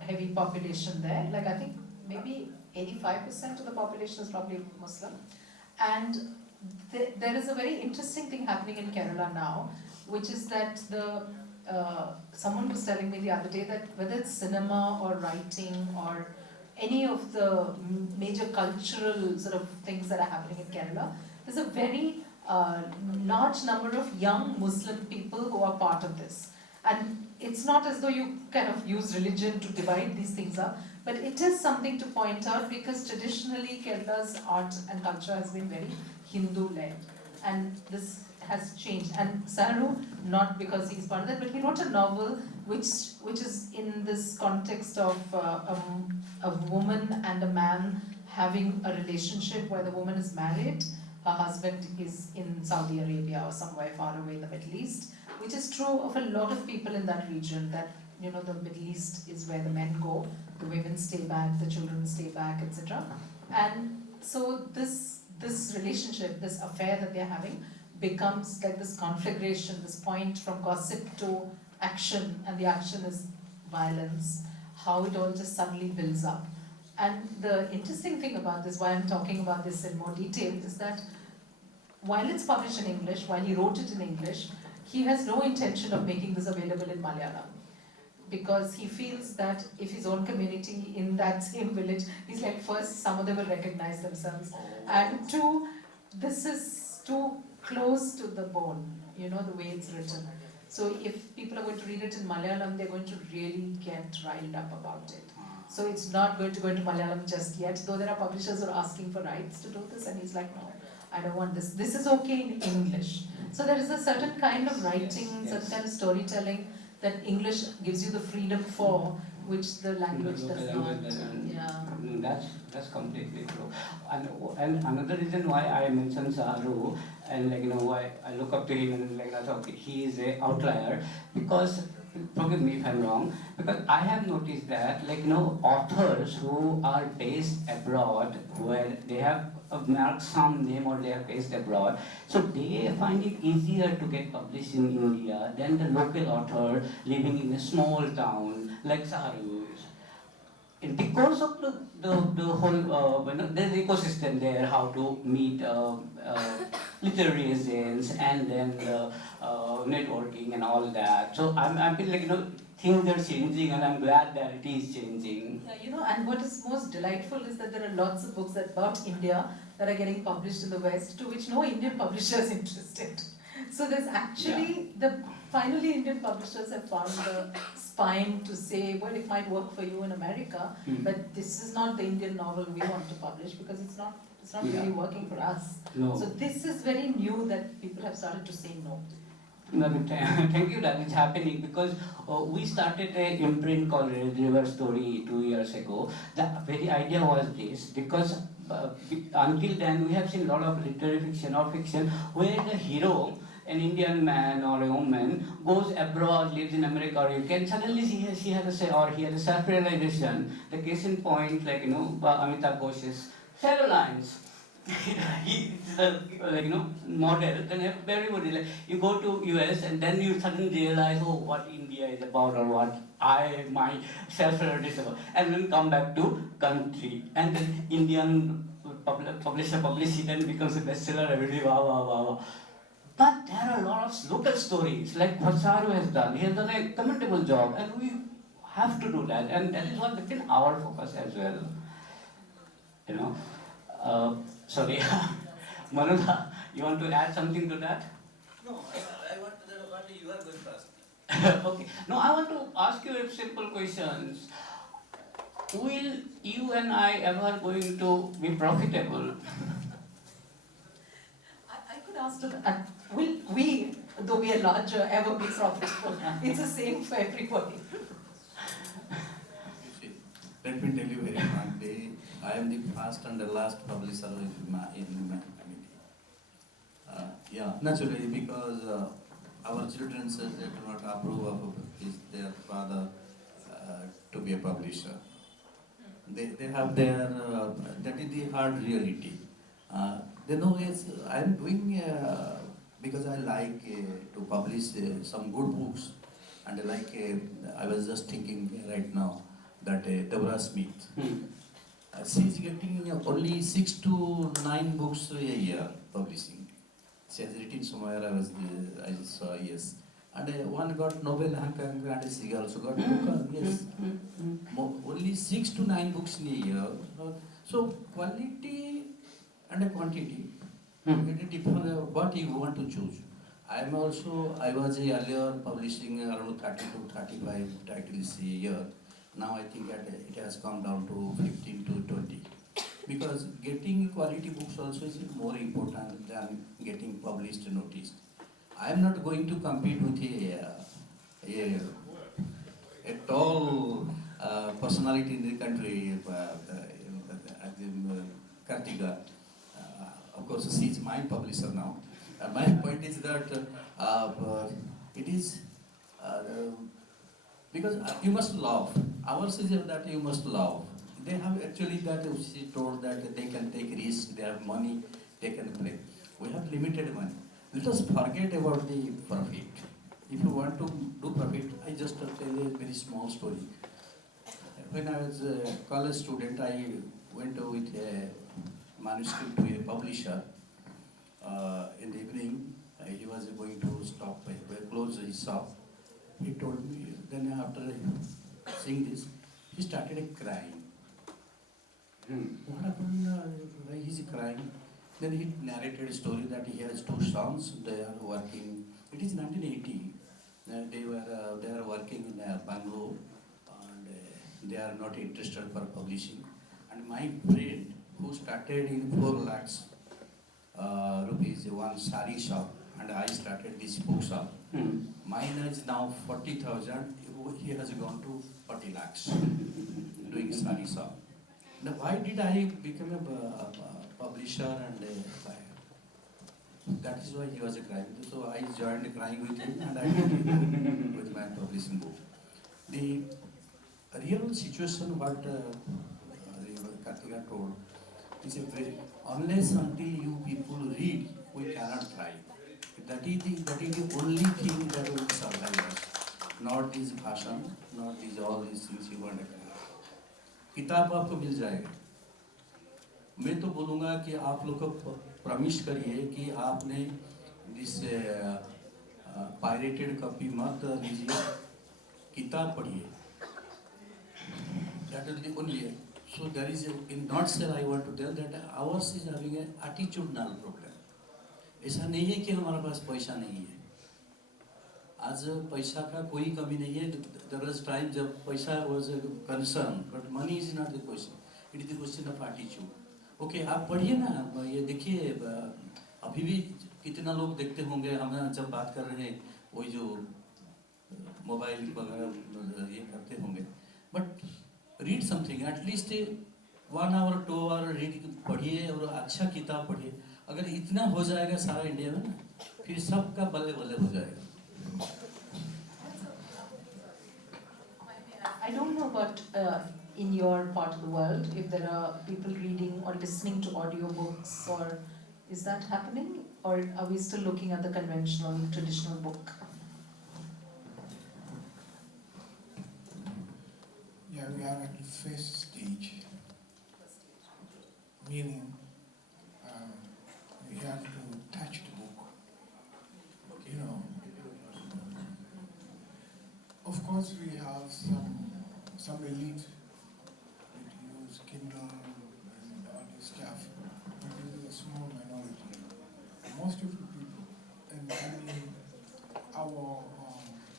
heavy population there. Like I think maybe 85% of the population is probably Muslim. And there is a very interesting thing happening in Kerala now, which is that someone was telling me the other day that whether it's cinema or writing or any of the major cultural sort of things that are happening in Kerala, there's a very large number of young Muslim people who are part of this. And it's not as though you kind of use religion to divide these things up, but it is something to point out because traditionally Kerala's art and culture has been very Hindu-led. And this has changed. And Saru, not because he's part of that, but he wrote a novel which is in this context of a woman and a man having a relationship where the woman is married, her husband is in Saudi Arabia or somewhere far away in the Middle East, which is true of a lot of people in that region, that the Middle East is where the men go, the women stay back, the children stay back, etc. And so this relationship, this affair that they're having, becomes like this conflagration, this point from gossip to action, and the action is violence, how it all just suddenly builds up. And the interesting thing about this, why I'm talking about this in more detail, is that while it's published in English, while he wrote it in English, he has no intention of making this available in Malayalam. Because he feels that if his own community in that same village, he's like, first, some of them will recognize themselves, and two, this is too close to the bone, you know, the way it's written. So if people are going to read it in Malayalam, they're going to really get riled up about it. So it's not going to go into Malayalam just yet, though there are publishers who are asking for rights to do this, and he's like, no, I don't want this. This is okay in English. So there is a certain kind of writing, certain kind of storytelling that English gives you the freedom for, which the language does not. Yeah. That's completely true. And another reason why I mentioned Saru, and like, you know, why I look up to him and like I thought he is an outlier, because, forgive me if I'm wrong, because I have noticed that, like, you know, authors who are based abroad, where they have marked some name or they are based abroad, so they find it easier to get published in India than the local author living in a small town like Saru. And because of the whole, there's ecosystem there, how to meet literary agents and then networking and all that. So I feel like, you know, things are changing, and I'm glad that it is changing. Yeah, you know, and what is most delightful is that there are lots of books about India that are getting published in the West, to which no Indian publisher is interested. So there's actually, finally Indian publishers have found the spine to say, well, it might work for you in America, but this is not the Indian novel we want to publish, because it's not really working for us. No. So this is very new that people have started to say no. No, but thank you that it's happening, because we started an imprint called Red River Story 2 years ago. The very idea was this, because until then we have seen a lot of literary fiction or fiction where the hero, an Indian man or a woman, goes abroad, lives in America or UK, and suddenly he has a self-realization. The case in point, like, you know, Amitabh Ghosh's Cello Lines. He is like, you know, model. Then everybody, like, you go to US and then you suddenly realize, oh, what India is about, or what my self-realization is about, and then come back to country, and then Indian publisher publish it and becomes a bestseller. Everybody, wow, wow, wow, wow. But there are a lot of local stories, like what Saru has done. He has done a commendable job, and we have to do that, and that is what has been our focus as well. You know. Sorry, Manu, you want to add something to that? No, I want to know what you are going to ask. Okay. No, I want to ask you a simple questions. Will you and I ever going to be profitable? I could ask to that. Will we, though we are larger, ever be profitable? It's the same for everybody. Let me tell you very frankly, I am the first and the last publisher in my community. Naturally, because our children said they do not approve of their father to be a publisher. They have their, that is the hard reality. They know I am doing, because I like to publish some good books, and I was just thinking right now that Deborah Smith, she is getting only 6 to 9 books a year publishing. She has written somewhere, I saw, yes. And one got Nobel Hankang, and she also got Booker, yes. Only 6 to 9 books in a year. So quality and quantity, it depends on what you want to choose. I was earlier publishing around 30 to 35 titles a year. Now I think that it has come down to 15 to 20. Because getting quality books also is more important than getting published noticed. I am not going to compete with a tall personality in the country, KARTHIKA. Of course, she is my publisher now. My point is that it is because you must love. Ours is that you must love. They have actually that she told that they can take risks, they have money, they can play. We have limited money. Let us forget about the profit. If you want to do profit, I just tell a very small story. When I was a college student, I went with a manuscript to a publisher. In the evening, he was going to close his shop. He told me, then after seeing this, he started crying. What happened? Why is he crying? Then he narrated a story that he has two sons. They are working. It is 1980. They are working in Bangalore, and they are not interested for publishing. And my friend, who started in 4 lakhs rupees, one sari shop, and I started this book shop. Mine is now 40,000. He has gone to 40 lakhs doing sari shop. Now, why did I become a publisher and a buyer? That is why he was crying. So I joined crying with him, and I did with my publishing book. The real situation, what KARTHIKA told, is a very, unless until you people read, we cannot try. That is the only thing that will survive us. Not this fashion, not these all these things you want to do. किताब आपको मिल जाएगा. मैं तो बोलूँगा कि आप लोग को प्रॉमिस करिए कि आपने दिस पायरेटेड कॉपी मत लीजिए, किताब पढ़िए. That is the only. So there is in nutshell I want to tell that ours is having an attitudinal problem. ऐसा नहीं है कि हमारे पास पैसा नहीं है. आज पैसा का कोई कमी नहीं है. There was time जब पैसा was a concern, but money is not the question. It is the question of attitude. Okay, आप पढ़िए ना, ये देखिए अभी भी कितना लोग देखते होंगे. हम जब बात कर रहे हैं वही जो मोबाइल वगैरह ये करते होंगे. But read something, at least 1 hour 2 hour read पढ़िए और अच्छा किताब पढ़िए. अगर इतना हो जाएगा सारा इंडिया में ना, फिर सबका बल्ले बल्ले हो जाएगा. I don't know about in your part of the world if there are people reading or listening to audiobooks, or is that happening, or are we still looking at the conventional traditional book? Yeah, we are at the first stage, meaning we have to touch the book. You know, of course we have some elite that use Kindle and all this stuff, but it is a small minority. Most of the people, and I mean our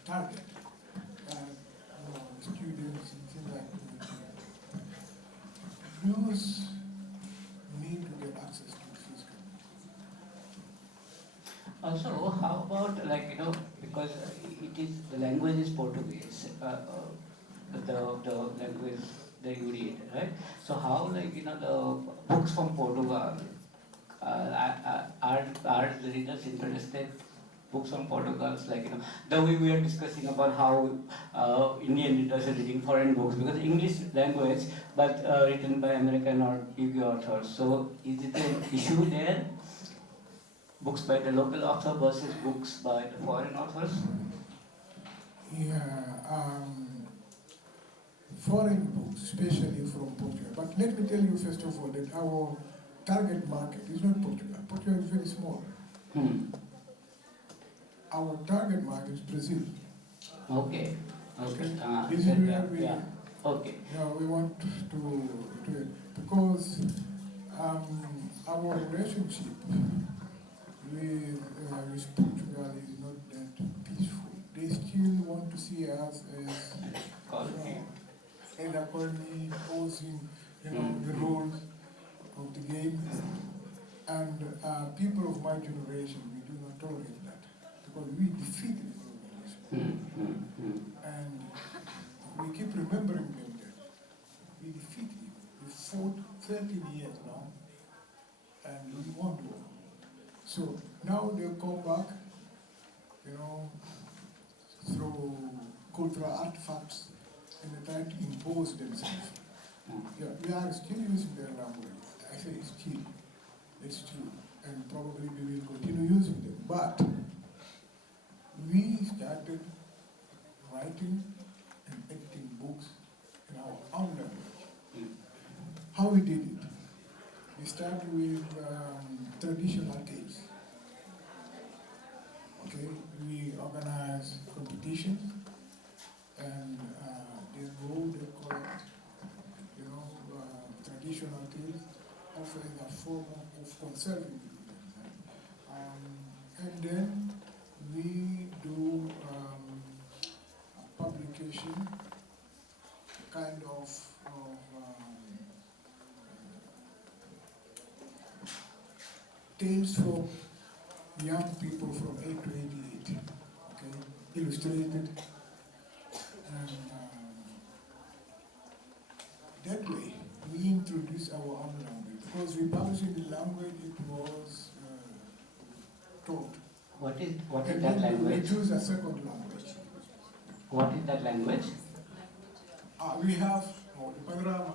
target, students and things like that, those need to get access to physical. Also, how about because it is the language is Portuguese, the language that you read, right? So how the books from Portugal are the readers interested? Books from Portugal, the way we are discussing about how Indian readers are reading foreign books, because English language, but written by American or UK authors. So is it an issue there? Books by the local author versus books by the foreign authors? Yeah, foreign books, especially from Portugal. But let me tell you first of all that our target market is not Portugal. Portugal is very small. Our target market is Brazil. Okay. This is where we, okay. We want to do it because our relationship with Portugal is not that peaceful. They still want to see us as accordingly imposing the rules of the game. And people of my generation, we do not tolerate that because we defeated the organization. And we keep remembering them that we defeated you. We fought 13 years now, and we won the war. So now they'll come back, through cultural artifacts, and they try to impose themselves. Yeah, we are still using their language. I say still, it's true, and probably we will continue using them. But we start organize competitions, and they go, they collect, traditional tales, often in a form of conserving it. And then we do a publication, kind of tales for young people from 8 to 88, okay, illustrated, and that way we introduce our own language, because we publish in the language it was taught. What is And that then language? we choose a second language. What is that language? We have the panorama.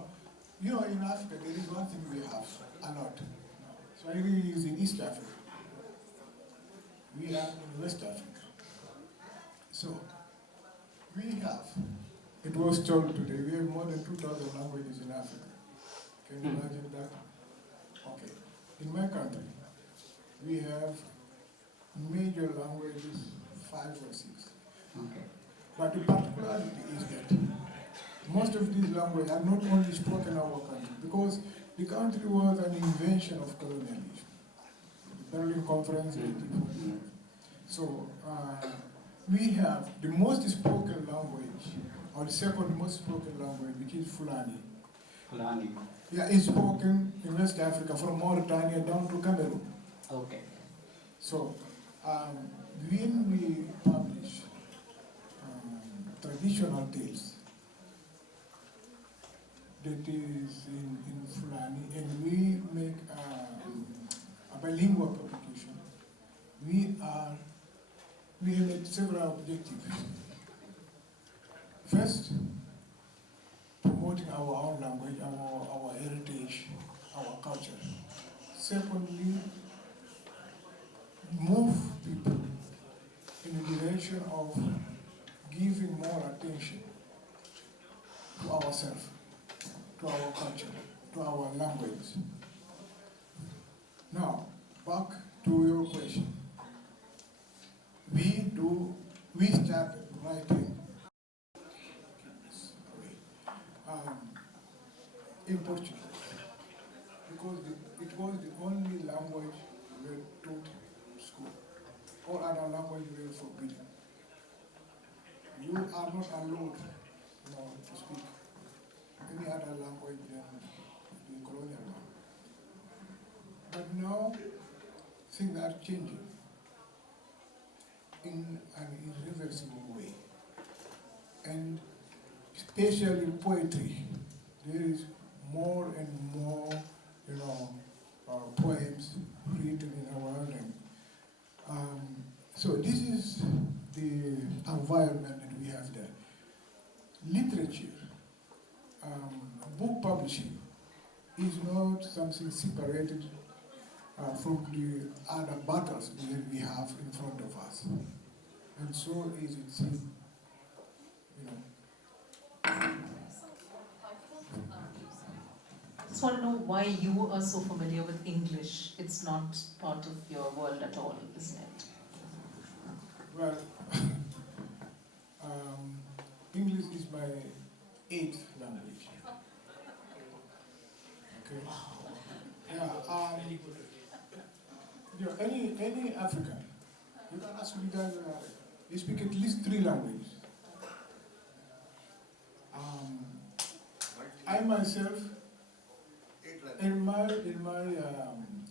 In Africa there is one thing we have a lot. Swahili is in East Africa. We are in West Africa. So, we have, it was told today, we have more than 2,000 languages in Africa. Can you imagine that? Okay. In my country, we have major languages, 5 or 6. Okay. But the particularity is that most of these languages are not only spoken in our country, because the country was an invention of colonialism. The Berlin Conference, 1848. So we have the most spoken language, or the second most spoken language, which is Fulani. Fulani. Yeah, it's spoken in West Africa from Mauritania down to Cameroon. Okay. So when we publish traditional tales, that is in Fulani, and we make a bilingual publication, we have several objectives. First, promoting our own language, our heritage, our culture. Secondly, move people in the direction of giving more attention to ourselves, to our culture, to our language. Now, back to your question. We started writing in Portuguese, because it was the only language we were taught in school. All other languages were forbidden. You are not allowed, to speak any other language than the colonial one. But now, things are changing in an irreversible way. And especially poetry, there is more and more, poems written in our language. So this is the environment that we have there. Literature, book publishing is not something separated from the other battles that we have in front of us. And so is it, I just want to know why you are so familiar with English. It's not part of your world at all, isn't it? Well, English is my 8th language. Okay. Yeah. Any African, you can ask me that they speak at least 3 languages. I myself, in my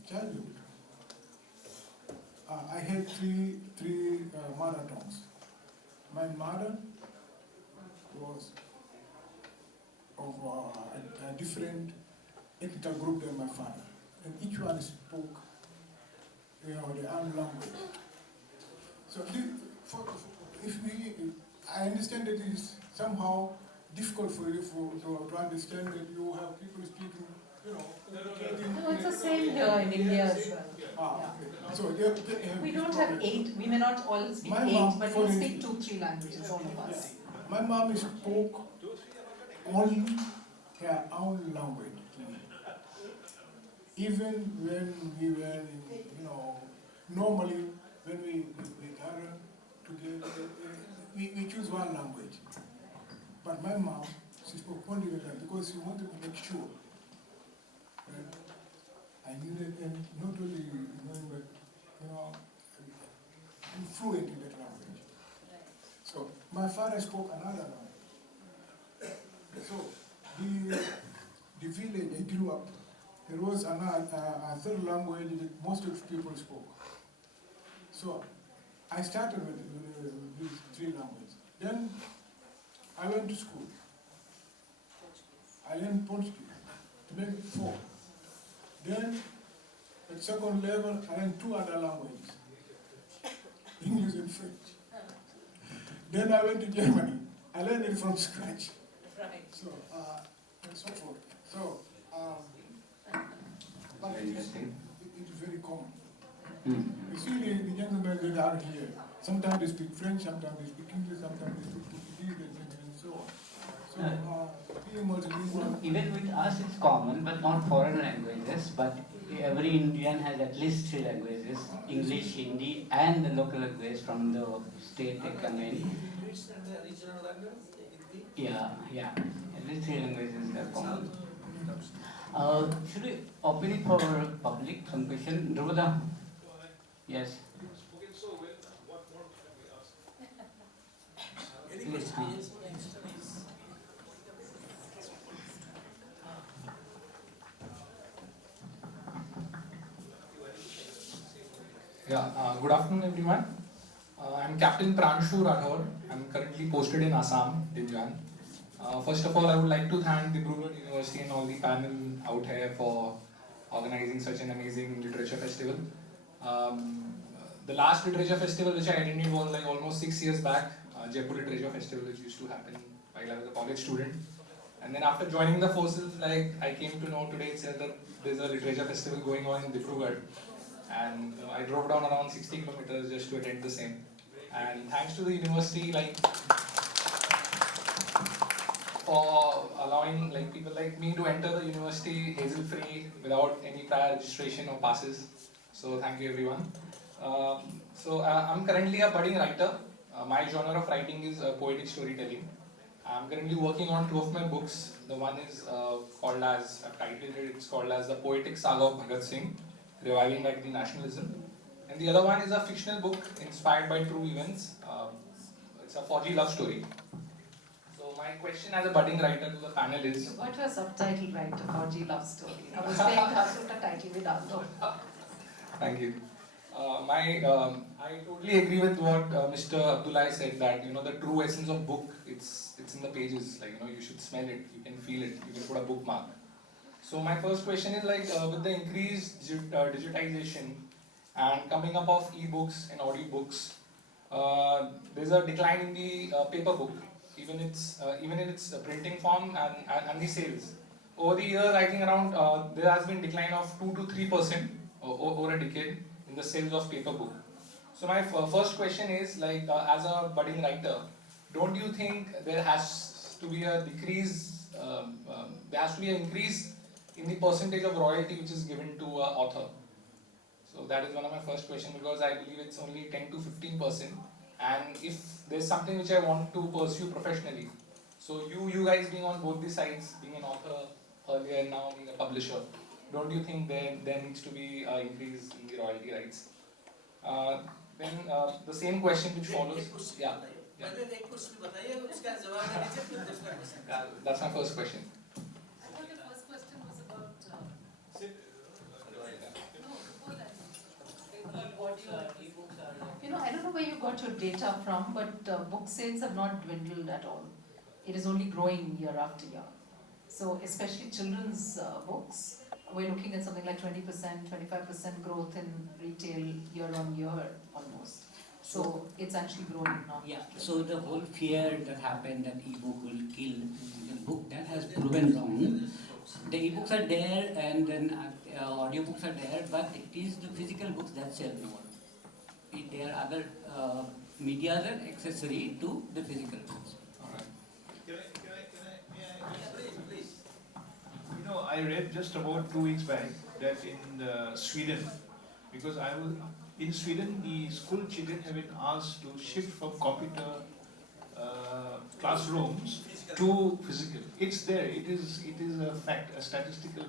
childhood, I had three mother tongues. My mother was of a different ethnic group than my father, and each one spoke, their own language. So, I understand that it is somehow difficult for you to understand that you have people speaking, No, it's the same here in India as well. Okay. So We don't have 8, we may not all speak 8, but we speak 2-3 languages, all of us. My mom spoke only her own language to me. Even when we were in, normally when we gather to get, we choose one language. But my mom, she spoke polyglot because she wanted to make sure that I knew it, and not only knowing, but I'm fluent in that language. So my father spoke another language. So the village I grew up, there was a third language that most of the people spoke. So I started with these three languages. Then I went to school. I learned Portuguese to make it 4. Then at second level, I learned 2 other languages, English and French. Then I went to Germany. I learned it from scratch. Right. So, and so forth. So, but Very interesting. it is very common. Hmm. You see the gentlemen that are here, sometimes they speak French, sometimes they speak English, sometimes they speak Portuguese, and so on. So, being multilingual. Even with us it's common, but not foreign languages, but every Indian has at least 3 languages, English, Hindi, and the local language from the state they come in. Yeah, at least 3 languages are common. Should we open it for public? Some question? Dibrugarh? Yes. Please, Good afternoon, everyone. I'm Captain Pranshu Rathore. I'm currently posted in Assam, Dinjan. First of all, I would like to thank the Dibrugarh University and all the panel out here for organizing such an amazing literature festival. The last literature festival which I attended was like almost 6 years back, Jaipur Literature Festival, which used to happen while I was a college student. And then after joining the forces, like I came to know today itself that there's a literature festival going on in Dibrugarh. And I drove down around 60 kilometers just to attend the same. And thanks to the university, like, for allowing like people like me to enter the university hassle-free without any prior registration or passes. So thank you, everyone. I'm currently a budding writer. My genre of writing is poetic storytelling. I'm currently working on 2 of my books. The one is called as, I've titled it, it's called as The Poetic Saga of Bhagat Singh, Reviving Like the Nationalism. And the other one is a fictional book inspired by true events. It's a Fauji love story. So my question as a budding writer to the panel is... You got your subtitle right, Fauji love story. I was saying the title without. Thank you. I totally agree with what Mr. ABDULAI said, that the true essence of book, it's in the pages. Like you should smell it, you can feel it, you can put a bookmark. So my first question is like with the increased digitization and coming up of e-books and audiobooks, there's a decline in the paper book, even in its printing form and the sales. Over the years, I think around there has been decline of 2 to 3% over a decade in the sales of paper book. So my first question is like as a budding writer, don't you think there has to be a decrease? There has to be an increase in the percentage of royalty which is given to an author. So that is one of my first questions, because I believe it's only 10 to 15%. And if there's something which I want to pursue professionally, so you guys being on both the sides, being an author earlier and now being a publisher, don't you think there needs to be an increase in the royalty rights? Then the same question which follows. Yeah. That's my first question. I thought your first question was about... I don't know where you got your data from, but book sales have not dwindled at all. It is only growing year after year. So especially children's books, we're looking at something like 20%, 25% growth in retail year on year almost. So it's actually growing now. Yeah, so the whole fear that happened that e-book will kill the book, that has proven wrong. The e-books are there and then audiobooks are there, but it is the physical books that sell more. There are other media and accessory to the physical books. I read just about 2 weeks back that in Sweden, because I in Sweden, the school children have been asked to shift from computer classrooms to physical. It's there. It is a fact, a statistical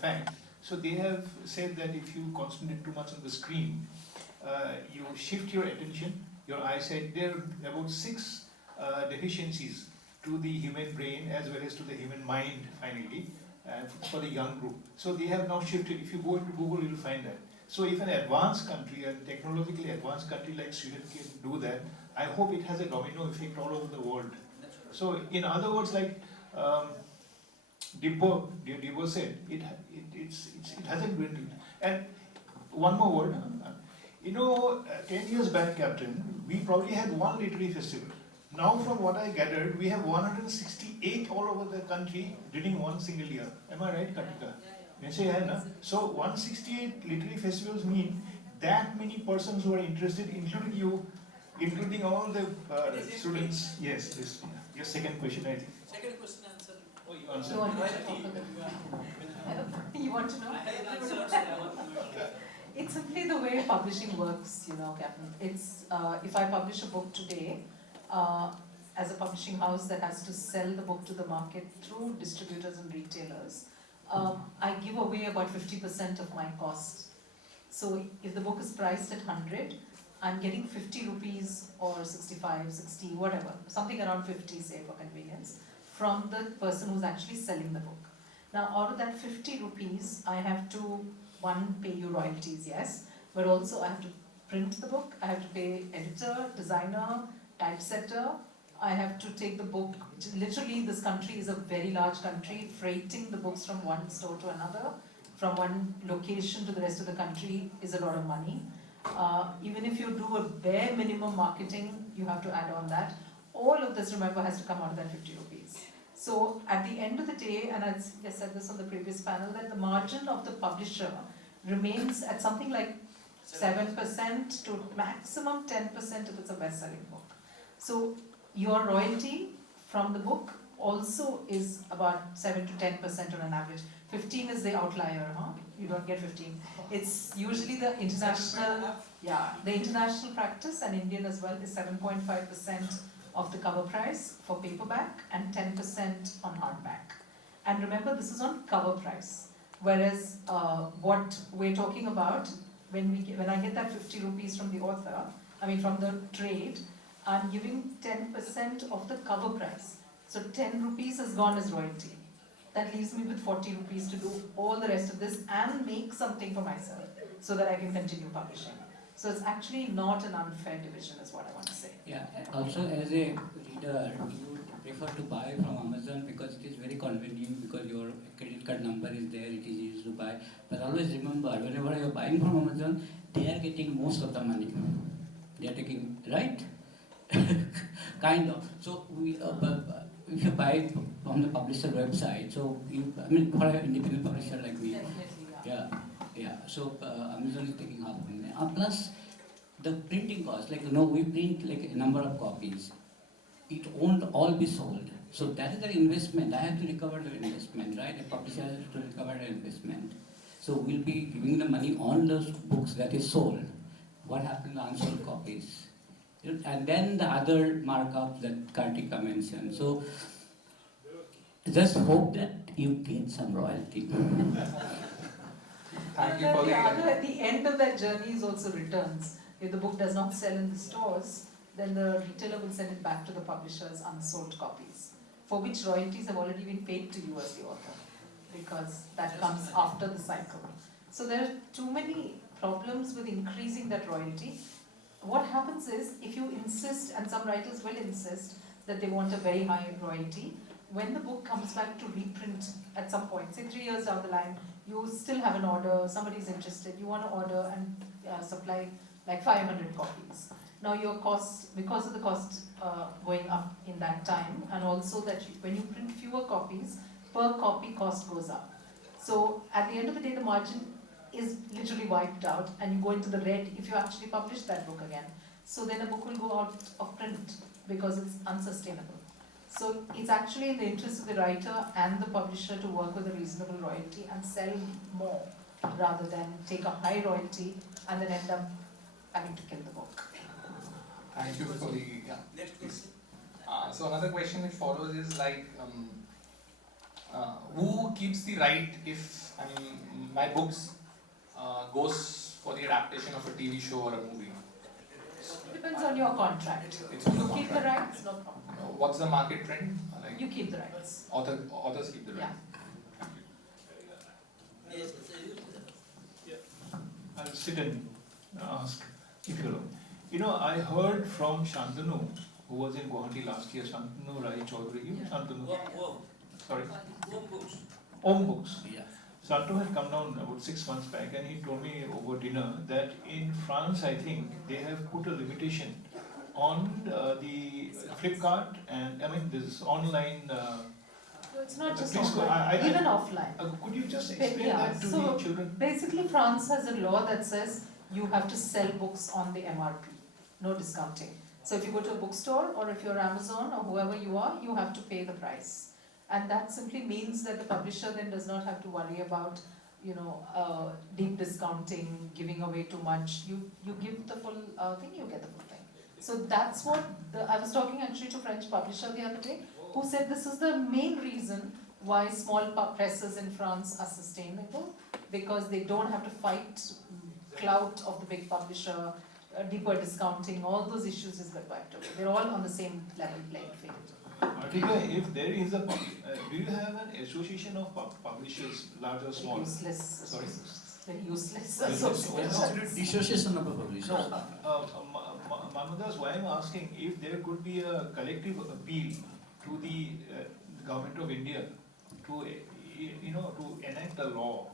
fact. So they have said that if you concentrate too much on the screen, you shift your attention, your eyesight. There are about 6 deficiencies to the human brain as well as to the human mind, finally, for the young group. So they have now shifted. If you go into Google, you will find that. So if an advanced country, a technologically advanced country like Sweden can do that, I hope it has a domino effect all over the world. So in other words, like Dibrugarh said, it hasn't dwindled. And one more word, 10 years back, Captain, we probably had one literary festival. Now, from what I gathered, we have 168 all over the country during one single year. Am I right, Karthika? So 168 literary festivals mean that many persons who are interested, including you, including all the students. Yes, this. Your second question, I think. Second question answer. Oh, you answered. You want to know? It's simply the way publishing works, Captain. It's if I publish a book today, as a publishing house that has to sell the book to the market through distributors and retailers, I give away about 50% of my cost. So if the book is priced at 100, I'm getting 50 rupees or 65, 60, whatever, something around 50, say, for convenience, from the person who's actually selling the book. Now, out of that 50 rupees, I have to, one, pay you royalties, yes, but also I have to print the book, I have to pay editor, designer, typesetter, I have to take the book, literally this country is a very large country, freighting the books from one store to another, from one location to the rest of the country is a lot of money. Even if you do a bare minimum marketing, you have to add on that. All of this, remember, has to come out of that 50 rupees. So at the end of the day, and I said this on the previous panel, that the margin of the publisher remains at something like 7% to maximum 10% if it's a best-selling book. So your royalty from the book also is about 7 to 10% on an average. 15 is the outlier, huh? You don't get 15. It's usually the international, the international practice, and Indian as well, is 7.5% of the cover price for paperback and 10% on hardback. And remember, this is on cover price. Whereas what we're talking about, when I get that 50 rupees from the author, from the trade, I'm giving 10% of the cover price. So 10 rupees has gone as royalty. That leaves me with 40 rupees to do all the rest of this and make something for myself so that I can continue publishing. So it's actually not an unfair division is what I want to say. Yeah, also as a reader, you prefer to buy from Amazon because it is very convenient, because your credit card number is there, it is easy to buy. But always remember, whenever you're buying from Amazon, they are getting most of the money. They are taking, right? Kind of. So if you buy from the publisher website, so for an independent publisher like me, so Amazon is taking half of it. Plus the printing cost, we print like a number of copies. It won't all be sold. So that is the investment. I have to recover the investment, right? A publisher has to recover the investment. So we'll be giving the money on those books that is sold. What happened to unsold copies? And then the other markup that Karthika mentioned. So just hope that you get some royalty. At the end of that journey is also returns. If the book does not sell in the stores, then the retailer will send it back to the publisher's unsold copies, for which royalties have already been paid to you as the author, because that comes after the cycle. So there are too many problems with increasing that royalty. What happens is, if you insist, and some writers will insist, that they want a very high royalty, when the book comes back to reprint at some point, say 3 years down the line, you still have an order, somebody's interested, you want to order and supply like 500 copies. Now your cost, because of the cost going up in that time, and also that when you print fewer copies, per copy cost goes up. So at the end of the day, the margin is literally wiped out, and you go into the red if you actually publish that book again. So then a book will go out of print because it's unsustainable. So it's actually in the interest of the writer and the publisher to work with a reasonable royalty and sell more, rather than take a high royalty and then end up having to kill the book. Thank you for the, yeah. Next question. So another question which follows is like, who keeps the right if my books goes for the adaptation of a TV show or a movie? It depends on your contract. It's on the You keep the contract. rights, no problem. What's the market trend? Like You keep the rights. authors keep the right. Yeah. Thank you. I'll sit and ask if you know. You know, I heard from Shantanu, who was in Guwahati last year, Shantanu Rai Chaudhary. You know Shantanu? Sorry? Om Books. Yeah. Shantanu had come down about 6 months back and he told me over dinner that in France, I think, they have put a limitation on the Flipkart and, I mean, this online... So it's not just please go, online, even offline. could you just explain Yeah, that to so the children? basically France has a law that says you have to sell books on the MRP, no discounting. So if you go to a bookstore or if you're Amazon or whoever you are, you have to pay the price. And that simply means that the publisher then does not have to worry about, you know, deep discounting, giving away too much. You give the full thing, you get the full thing. So that's what, I was talking actually to a French publisher the other day, who said this is the main reason why small presses in France are sustainable, because they don't have to fight clout of the big publisher, deeper discounting, all those issues is wiped away. They're all on the same level playing field. Karthika, if there is a, do you have an association of publishers, large or small? Useless. Sorry? Very useless Useless. associations. Dissociation of a publisher. Manudas, why I'm asking, if there could be a collective appeal to the government of India to, you know, to enact a law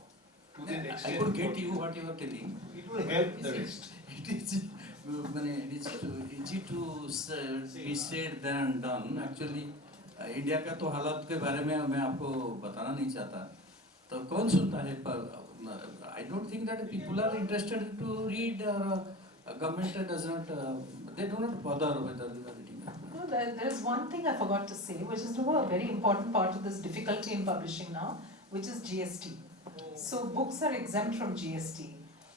to that extent. I could get you what you are telling. It will help the rest. It is too easy to be said than done. Actually, India का तो हालात के बारे में मैं आपको बताना नहीं चाहता. तो कौन सुनता है? I don't think that people are interested to read. Government does not. They do not bother whether they are reading. No, there is one thing I forgot to say, which is a very important part of this difficulty in publishing now, which is GST. So books are exempt from GST.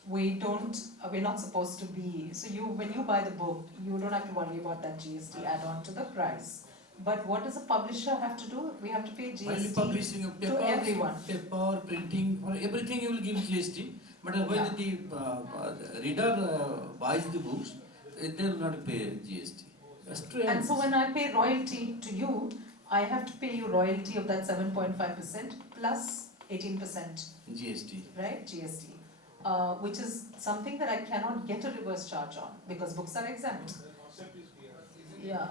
We're not supposed to be, so when you buy the book, you don't have to worry about that GST add-on to the price. But what does a publisher have to do? We have to pay GST Publishing a paper, to everyone. Paper, printing, for everything you will give GST. But when the reader buys the books, they will not pay GST. That's true. And so when I pay royalty to you, I have to pay you royalty of that 7.5% plus 18% GST. Right? GST. Which is something that I cannot get a reverse charge on because books are exempt. Yeah.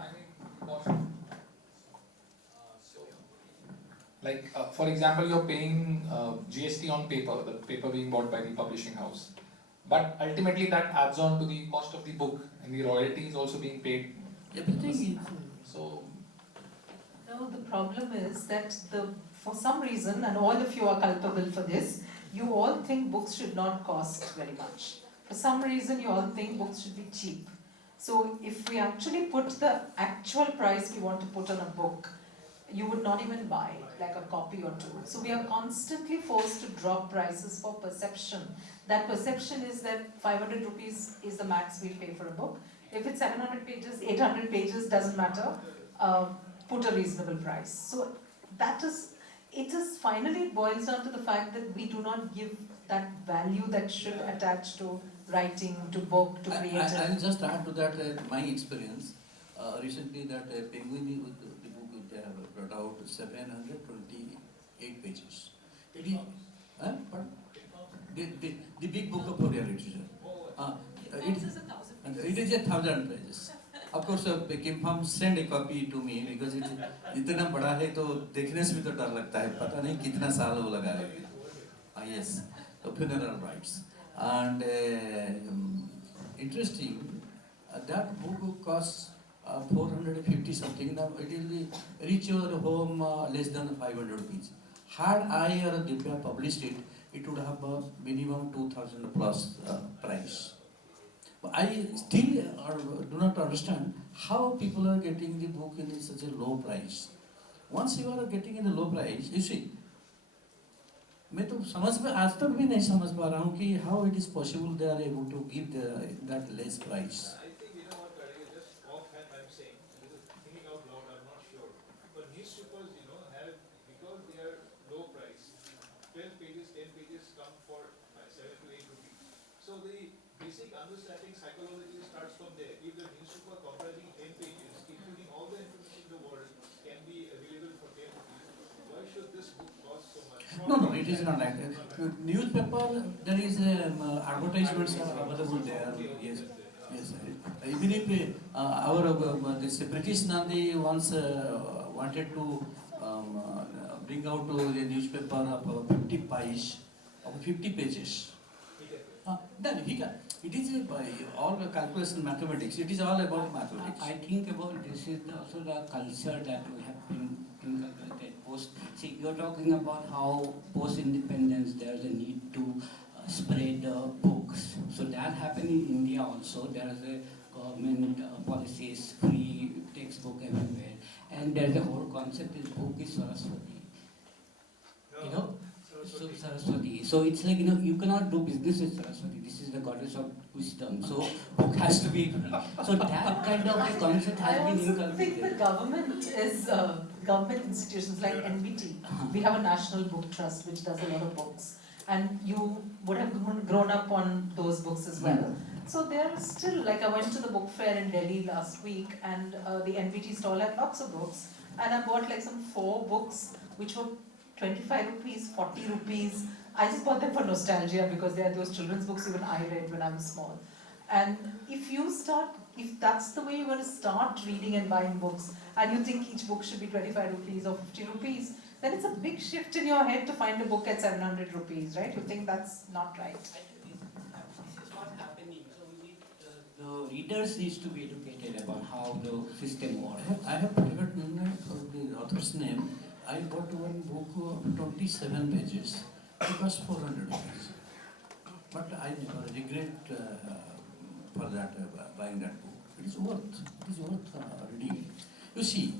Like, for example, you're paying GST on paper, the paper being bought by the publishing house. But ultimately that adds on to the cost of the book and the royalty is also being paid. Everything is. So, No, the problem is that for some reason, and all of you are culpable for this, you all think books should not cost very much. For some reason, you all think books should be cheap. So if we actually put the actual price we want to put on a book, you would not even buy like a copy or two. So we are constantly forced to drop prices for perception. That perception is that 500 rupees is the max we pay for a book. If it's 700 pages, 800 pages, doesn't matter, put a reasonable price. So that is, it is finally it boils down to the fact that we do not give that value that should attach to writing, to book, to creative. I will just add to that my experience. Recently that Penguin, the book they have brought out 728 pages. It is, the big book of Korean literature. It is 1,000 pages. Of course, Kim Pham send a copy to me because it इतना बड़ा है तो देखने से भी तो डर लगता है पता नहीं कितना साल वो लगाएगा. Yes, the funeral rites and interesting. That book costs 450 something. Now it will be reach your home less than 500 rupees. Had I or Dibya published it, it would have a minimum 2,000 plus price. But I still do not understand how people are getting the book in such a low price. Once you are getting in a low price, you see, मैं तो समझ में आज तक भी नहीं समझ पा रहा हूँ कि how it is possible they are able to give that less price. I think you know what, just offhand I'm saying, this is thinking out loud, I'm not sure. But newspapers, you know, have, because they are low price, 12 pages, 10 pages come for 7 to 8 rupees. So the basic understanding psychologically starts from there. If the newspaper comprising 10 pages, including all the information in the world, can be available for 10 rupees, why should this book cost so much? No, it is not like that. Newspaper, there is advertisements are available there. Yes, yes. Even if this British Nandi once wanted to bring out the newspaper of 50 pages, of 50 pages. Then he can. It is all the calculation mathematics. It is all about mathematics. I think about this is also the culture that we have been inculcated post. See, you're talking about how post-independence there's a need to spread books. So that happened in India also. There is a government policies, free textbook everywhere, and there's a whole concept is book is Saraswati. You know. So Saraswati. So it's like, you cannot do business with Saraswati. This is the goddess of wisdom. So book has to be free. So that kind of a concept has been I also think the inculcated. government is government institutions like NBT. We have a national book trust which does a lot of books, and you would have grown up on those books as well. So there are still, like I went to the book fair in Delhi last week, and the NBT stall had lots of books, and I bought like some 4 books which were 25 rupees, 40 rupees. I just bought them for nostalgia because they are those children's books even I read when I was small. And if that's the way you're going to start reading and buying books, and you think each book should be 25 rupees or 50 rupees, then it's a big shift in your head to find a book at 700 rupees, right? You think that's not right. This is what's happening. So we need, the readers needs to be educated about how the system works. I have forgotten the author's name. I bought one book of 27 pages. It was 400 rupees. But I never regret for that buying that book. It is worth reading. You see,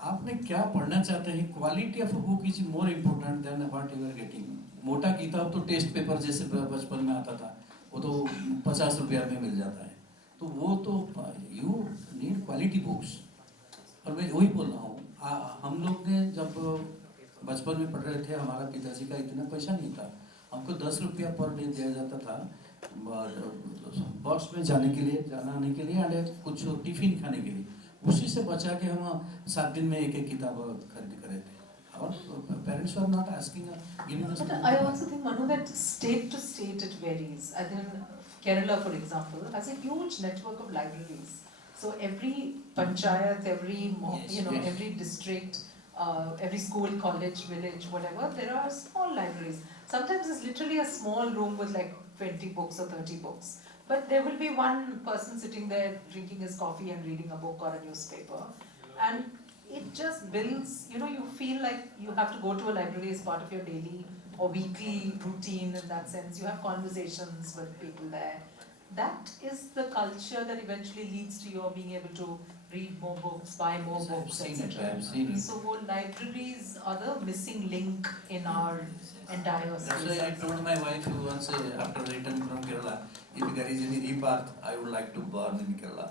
आपने क्या पढ़ना चाहते हैं? Quality of a book is more important than what you are getting. मोटा किताब तो test paper जैसे बचपन में आता था, वो तो 50 रुपया में मिल जाता है. तो वो तो you need quality books. और मैं वही बोल रहा हूँ. हम लोग ने जब बचपन में पढ़ रहे थे, हमारा पिताजी का इतना पैसा नहीं था. हमको 10 रुपया पर डे दिया जाता था बस में जाने के लिए, जाना आने के लिए, और कुछ टिफिन खाने के लिए. उसी से बचा के हम 7 दिन में एक किताब खरीद करे थे. और parents were not asking giving us. But I also think, Manu, that state to state it varies. I think Kerala, for example, has a huge network of libraries. So every panchayat, every district, every school, college, village, whatever, there are small libraries. Sometimes it's literally a small room with like 20 books or 30 books. But there will be one person sitting there drinking his coffee and reading a book or a newspaper. And it just builds, you feel like you have to go to a library as part of your daily or weekly routine in that sense. You have conversations with people there. That is the culture that eventually leads to your being able to read more books, buy more books, etc. So libraries are the missing link in our entire That's society. why I told my wife once after return from Kerala, if there is any rebirth, I would like to born in Kerala.